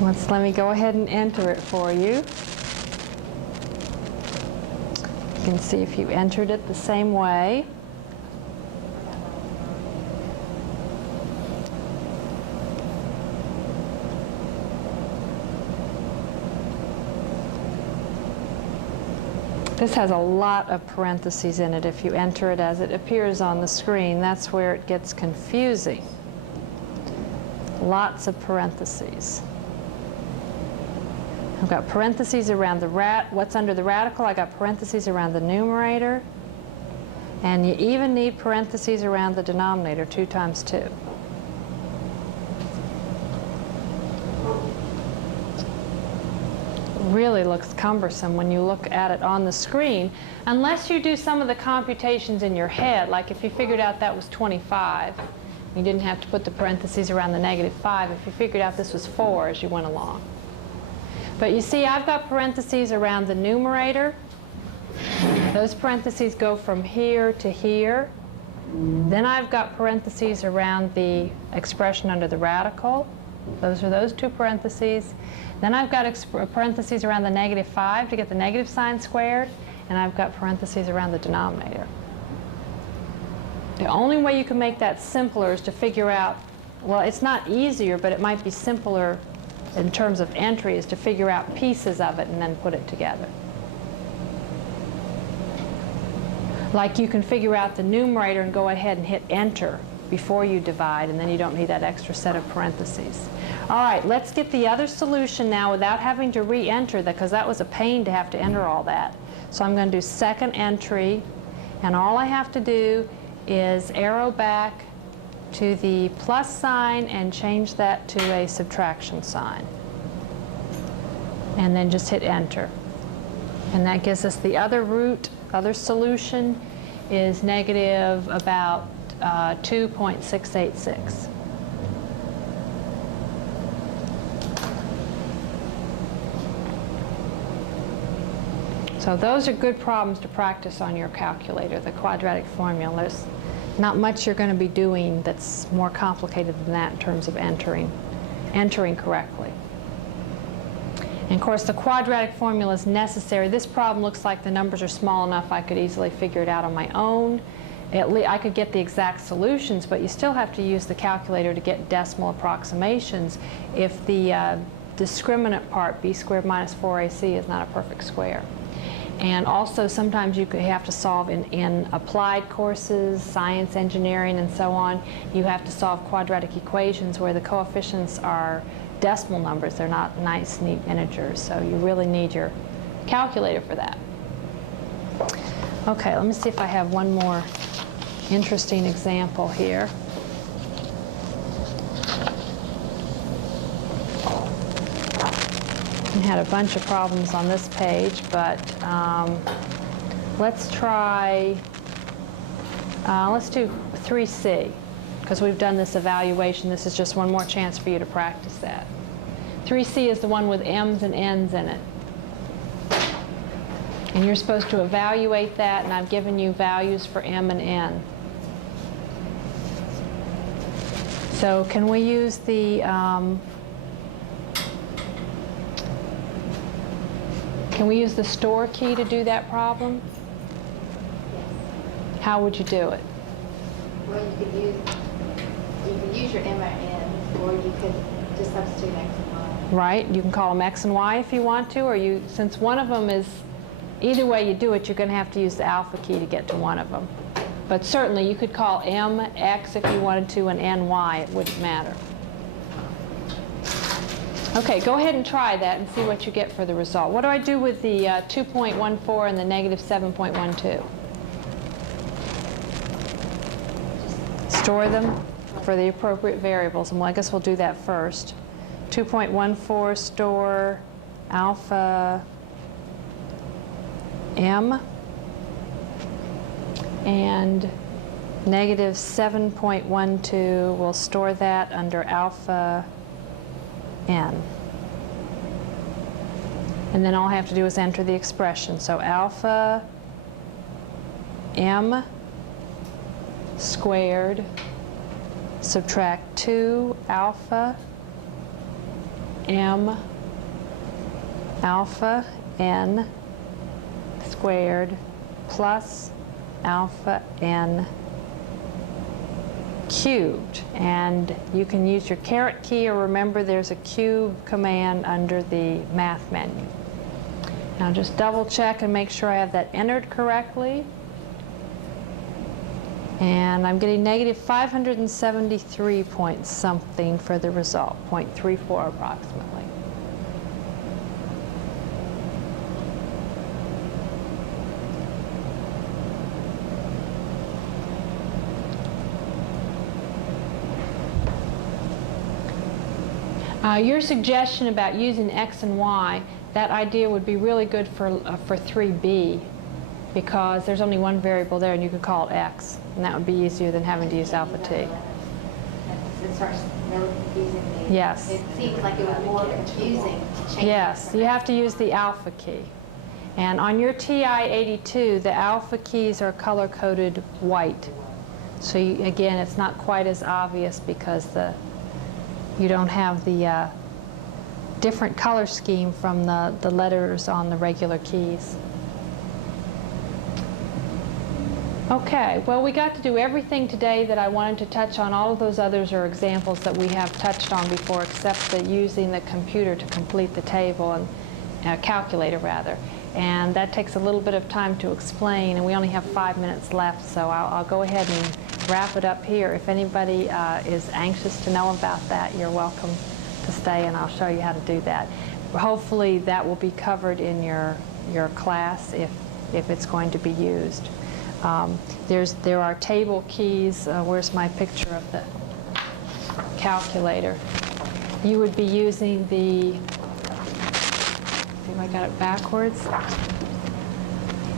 Let me go ahead and enter it for you. You can see if you entered it the same way. This has a lot of parentheses in it if you enter it as it appears on the screen. That's where it gets confusing. Lots of parentheses. I've got parentheses around the what's under the radical. I got parentheses around the numerator. And you even need parentheses around the denominator, 2 times 2. Really looks cumbersome when you look at it on the screen, unless you do some of the computations in your head, like if you figured out that was 25, you didn't have to put the parentheses around the -5 if you figured out this was 4 as you went along. But you see, I've got parentheses around the numerator. Those parentheses go from here to here. Then I've got parentheses around the expression under the radical. Those are those 2 parentheses. Then I've got parentheses around the -5 to get the negative sign squared, and I've got parentheses around the denominator. The only way you can make that simpler is to figure out, well, it's not easier, but it might be simpler in terms of entry, is to figure out pieces of it and then put it together. Like you can figure out the numerator and go ahead and hit enter before you divide, and then you don't need that extra set of parentheses. All right, let's get the other solution now without having to re-enter that, because that was a pain to have to enter all that. So I'm going to do second entry, and all I have to do is arrow back to the plus sign and change that to a subtraction sign. And then just hit enter. And that gives us the other root, other solution is negative about 2.686. So those are good problems to practice on your calculator, the quadratic formula. There's not much you're going to be doing that's more complicated than that in terms of entering correctly. And of course, the quadratic formula is necessary. This problem looks like the numbers are small enough I could easily figure it out on my own. I could get the exact solutions, but you still have to use the calculator to get decimal approximations if the discriminant part, b squared minus 4ac, is not a perfect square. And also sometimes you have to solve in applied courses, science, engineering, and so on. You have to solve quadratic equations where the coefficients are decimal numbers. They're not nice, neat integers. So you really need your calculator for that. Okay, let me see if I have one more interesting example here. We had a bunch of problems on this page, but let's try, let's do 3C, because we've done this evaluation. This is just one more chance for you to practice that. 3C is the one with M's and N's in it. And you're supposed to evaluate that, and I've given you values for m and n. So can we use the store key to do that problem? Yes. How would you do it? Well, you could use your M or N, or you could just substitute X and Y. Right, you can call them X and Y if you want to, or since one of them is, either way you do it, you're going to have to use the alpha key to get to one of them. But certainly you could call M X if you wanted to, and N Y, it wouldn't matter. Okay, go ahead and try that and see what you get for the result. What do I do with the 2.14 and the negative 7.12? Store them for the appropriate variables, and well, I guess we'll do that first. 2.14 store alpha m, and negative 7.12, we'll store that under alpha n. And then all I have to do is enter the expression. So alpha m squared subtract 2 alpha m alpha n squared plus alpha n cubed. And you can use your caret key, or remember there's a cube command under the math menu. Now just double check and make sure I have that entered correctly. And I'm getting negative 573 point something for the result, 0.34 approximately. Your suggestion about using X and Y, that idea would be really good for 3B, because there's only one variable there and you could call it X, and that would be easier than having to use alpha T. It starts really confusing me. Yes. It seems like it was more confusing to change. Yes, you have to use the alpha key. And on your TI-82, the alpha keys are color-coded white. So again, it's not quite as obvious because you don't have the different color scheme from the letters on the regular keys. Okay, well, we got to do everything today that I wanted to touch on. All of those others are examples that we have touched on before, except that using the computer to complete the table, and calculator rather. And that takes a little bit of time to explain, and we only have 5 minutes left, so I'll go ahead and wrap it up here. If anybody is anxious to know about that, you're welcome to stay, and I'll show you how to do that. Hopefully that will be covered in your class if it's going to be used. There are table keys. Where's my picture of the calculator? You would be using the, I got it backwards.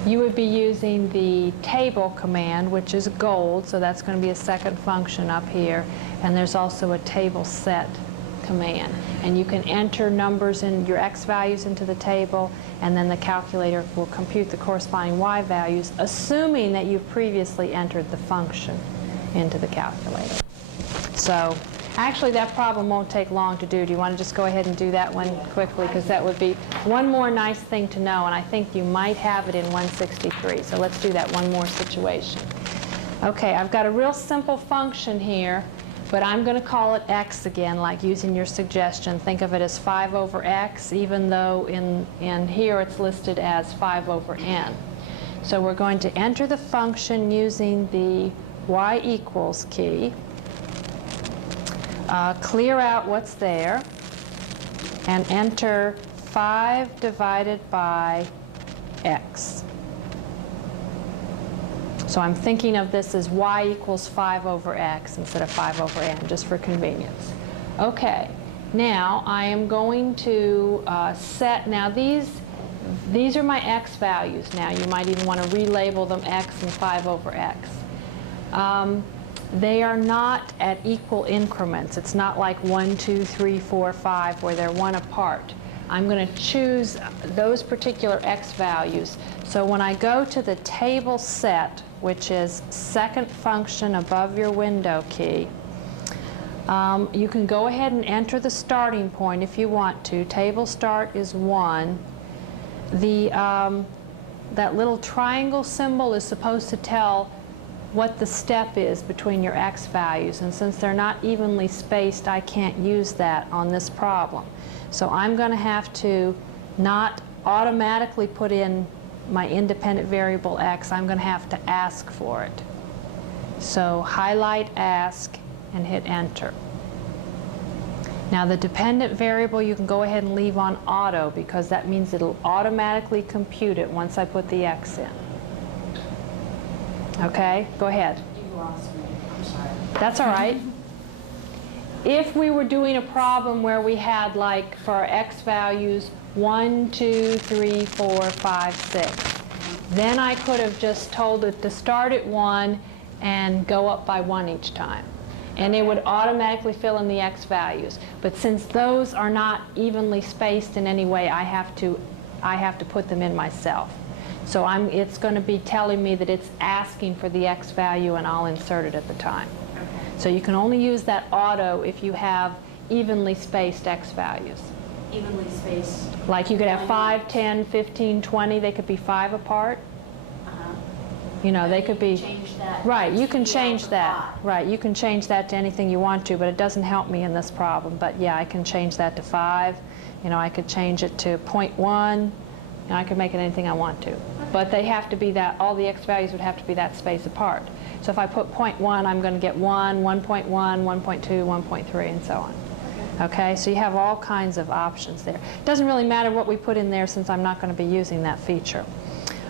You would be using the table command, which is gold, so that's going to be a second function up here. And there's also a table set command. And you can enter numbers in your X values into the table, and then the calculator will compute the corresponding Y values, assuming that you've previously entered the function into the calculator. So actually that problem won't take long to do. Do you want to just go ahead and do that one quickly? Because that would be one more nice thing to know, and I think you might have it in 163. So let's do that one more situation. Okay, I've got a real simple function here, but I'm going to call it X again, like using your suggestion. Think of it as 5 over X, even though in here it's listed as 5 over N. So we're going to enter the function using the Y equals key, clear out what's there, and enter 5 divided by X. So I'm thinking of this as Y equals 5 over X instead of 5 over N, just for convenience. Okay, now I am going to set, now these are my X values now. You might even want to relabel them X and 5 over X. They are not at equal increments. It's not like 1, 2, 3, 4, 5 where they're one apart. I'm going to choose those particular x values. So when I go to the table set, which is second function above your window key, you can go ahead and enter the starting point if you want to. Table start is 1. That little triangle symbol is supposed to tell what the step is between your x values, and since they're not evenly spaced, I can't use that on this problem. So I'm going to have to not automatically put in my independent variable x. I'm going to have to ask for it. So highlight ask and hit enter. Now the dependent variable you can go ahead and leave on auto, because that means it'll automatically compute it once I put the x in. Okay, go ahead. You lost me, I'm sorry. That's all right. If we were doing a problem where we had, like, for our x values 1, 2, 3, 4, 5, 6, then I could have just told it to start at 1 and go up by 1 each time. And it would automatically fill in the x values. But since those are not evenly spaced in any way, I have to put them in myself. So it's going to be telling me that it's asking for the x value, and I'll insert it at the time. Okay. So you can only use that auto if you have evenly spaced x values. Evenly spaced. Like you could have 5, 10, 15, 20. They could be 5 apart. You know, they could be... Change that. Right, you can change to that. 5. Right, you can change that to anything you want to, but it doesn't help me in this problem. But yeah, I can change that to 5. You know, I could change it to 0.1. You know, I could make it anything I want to. But they have to be that, all the x values would have to be that space apart. So if I put 0.1, I'm going to get 1, 1.1, 1.2, 1.3, and so on. Okay, so you have all kinds of options there. It doesn't really matter what we put in there since I'm not going to be using that feature.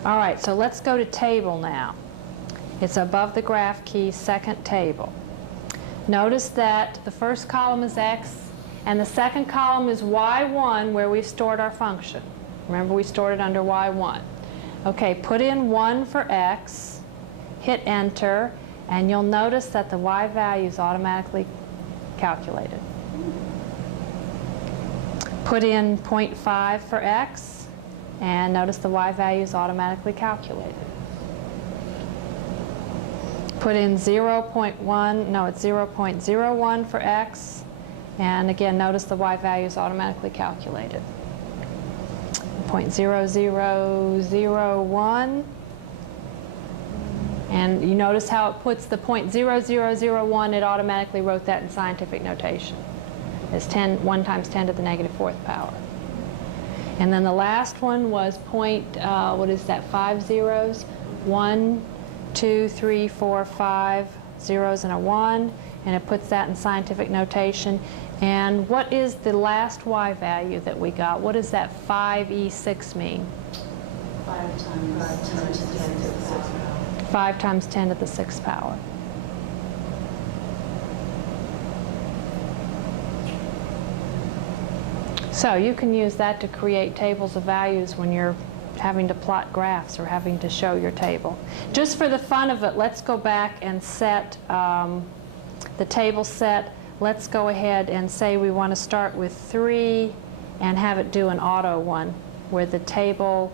All right, so let's go to table now. It's above the graph key, second table. Notice that the first column is x, and the second column is y1, where we've stored our function. Remember, we stored it under y1. Okay, put in 1 for x, hit enter, and you'll notice that the y value is automatically calculated. Put in 0.5 for x, and notice the y value is automatically calculated. Put in 0.1, no, it's 0.01 for x, and again, notice the y value is automatically calculated. 0.0001, and you notice how it puts the 0.0001, it automatically wrote that in scientific notation. It's 1 times 10 to the negative 4th power. And then the last one was what is that, 5 zeros? 1, 2, 3, 4, 5 zeros and a 1, and it puts that in scientific notation. And what is the last y value that we got? What does that 5e6 mean? 5 times 10 to the 6th power. 5 times 10 to the 6th power. So you can use that to create tables of values when you're having to plot graphs or having to show your table. Just for the fun of it, let's go back and set the table set. Let's go ahead and say we want to start with 3 and have it do an auto one, where the table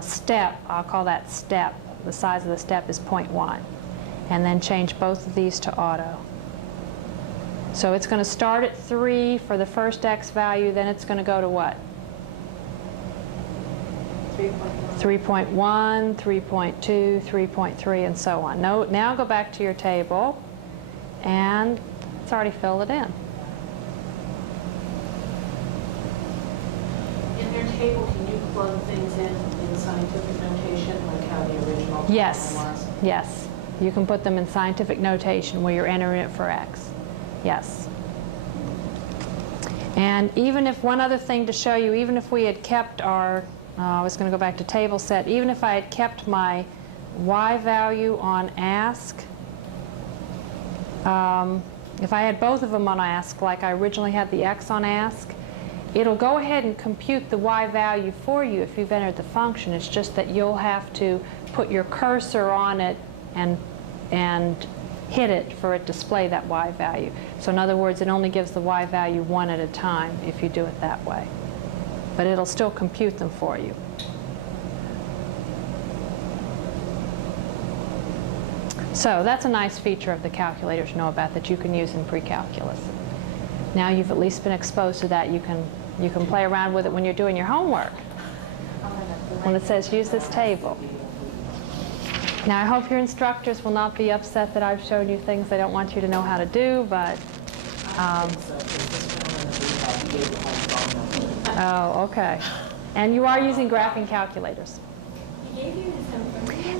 step, I'll call that step, the size of the step is 0.1. And then change both of these to auto. So it's going to start at 3 for the first x value, then it's going to go to what? 3.1, 3.2, 3.3, and so on. Now go back to your table, and it's already filled it in. In their table, can you plug things in scientific notation, like how the original Yes, problem was? yes. You can put them in scientific notation where you're entering it for x. Yes. And even if, one other thing to show you, even if we had kept our, I was going to go back to table set, even if I had kept my y value on ask, if I had both of them on ask, like I originally had the x on ask, it'll go ahead and compute the y value for you if you've entered the function. It's just that you'll have to put your cursor on it and hit it for it to display that y value. So in other words, it only gives the y value 1 at a time if you do it that way. but it'll still compute them for you. So that's a nice feature of the calculator to know about that you can use in pre-calculus. Now you've at least been exposed to that, you can play around with it when you're doing your homework. When it says use this table. Now I hope your instructors will not be upset that I've shown you things they don't want you to know how to do, but oh, okay. And you are using graphing calculators.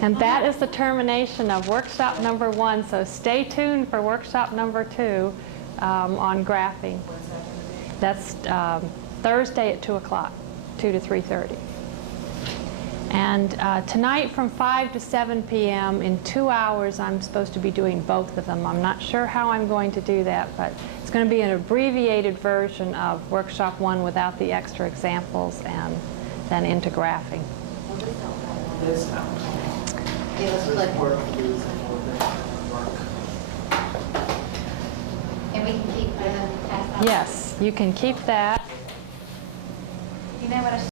And that is the termination of workshop number 1, so stay tuned for workshop number 2 on graphing. That's Thursday at 2 o'clock, 2 to 3:30. And tonight from 5 to 7 p.m. in 2 hours I'm supposed to be doing both of them. I'm not sure how I'm going to do that, but it's going to be an abbreviated version of workshop 1 without the extra examples and then into graphing. This now. It was There's like, work to do, some more work. And we can keep the task. Yes, you can keep that. You know what I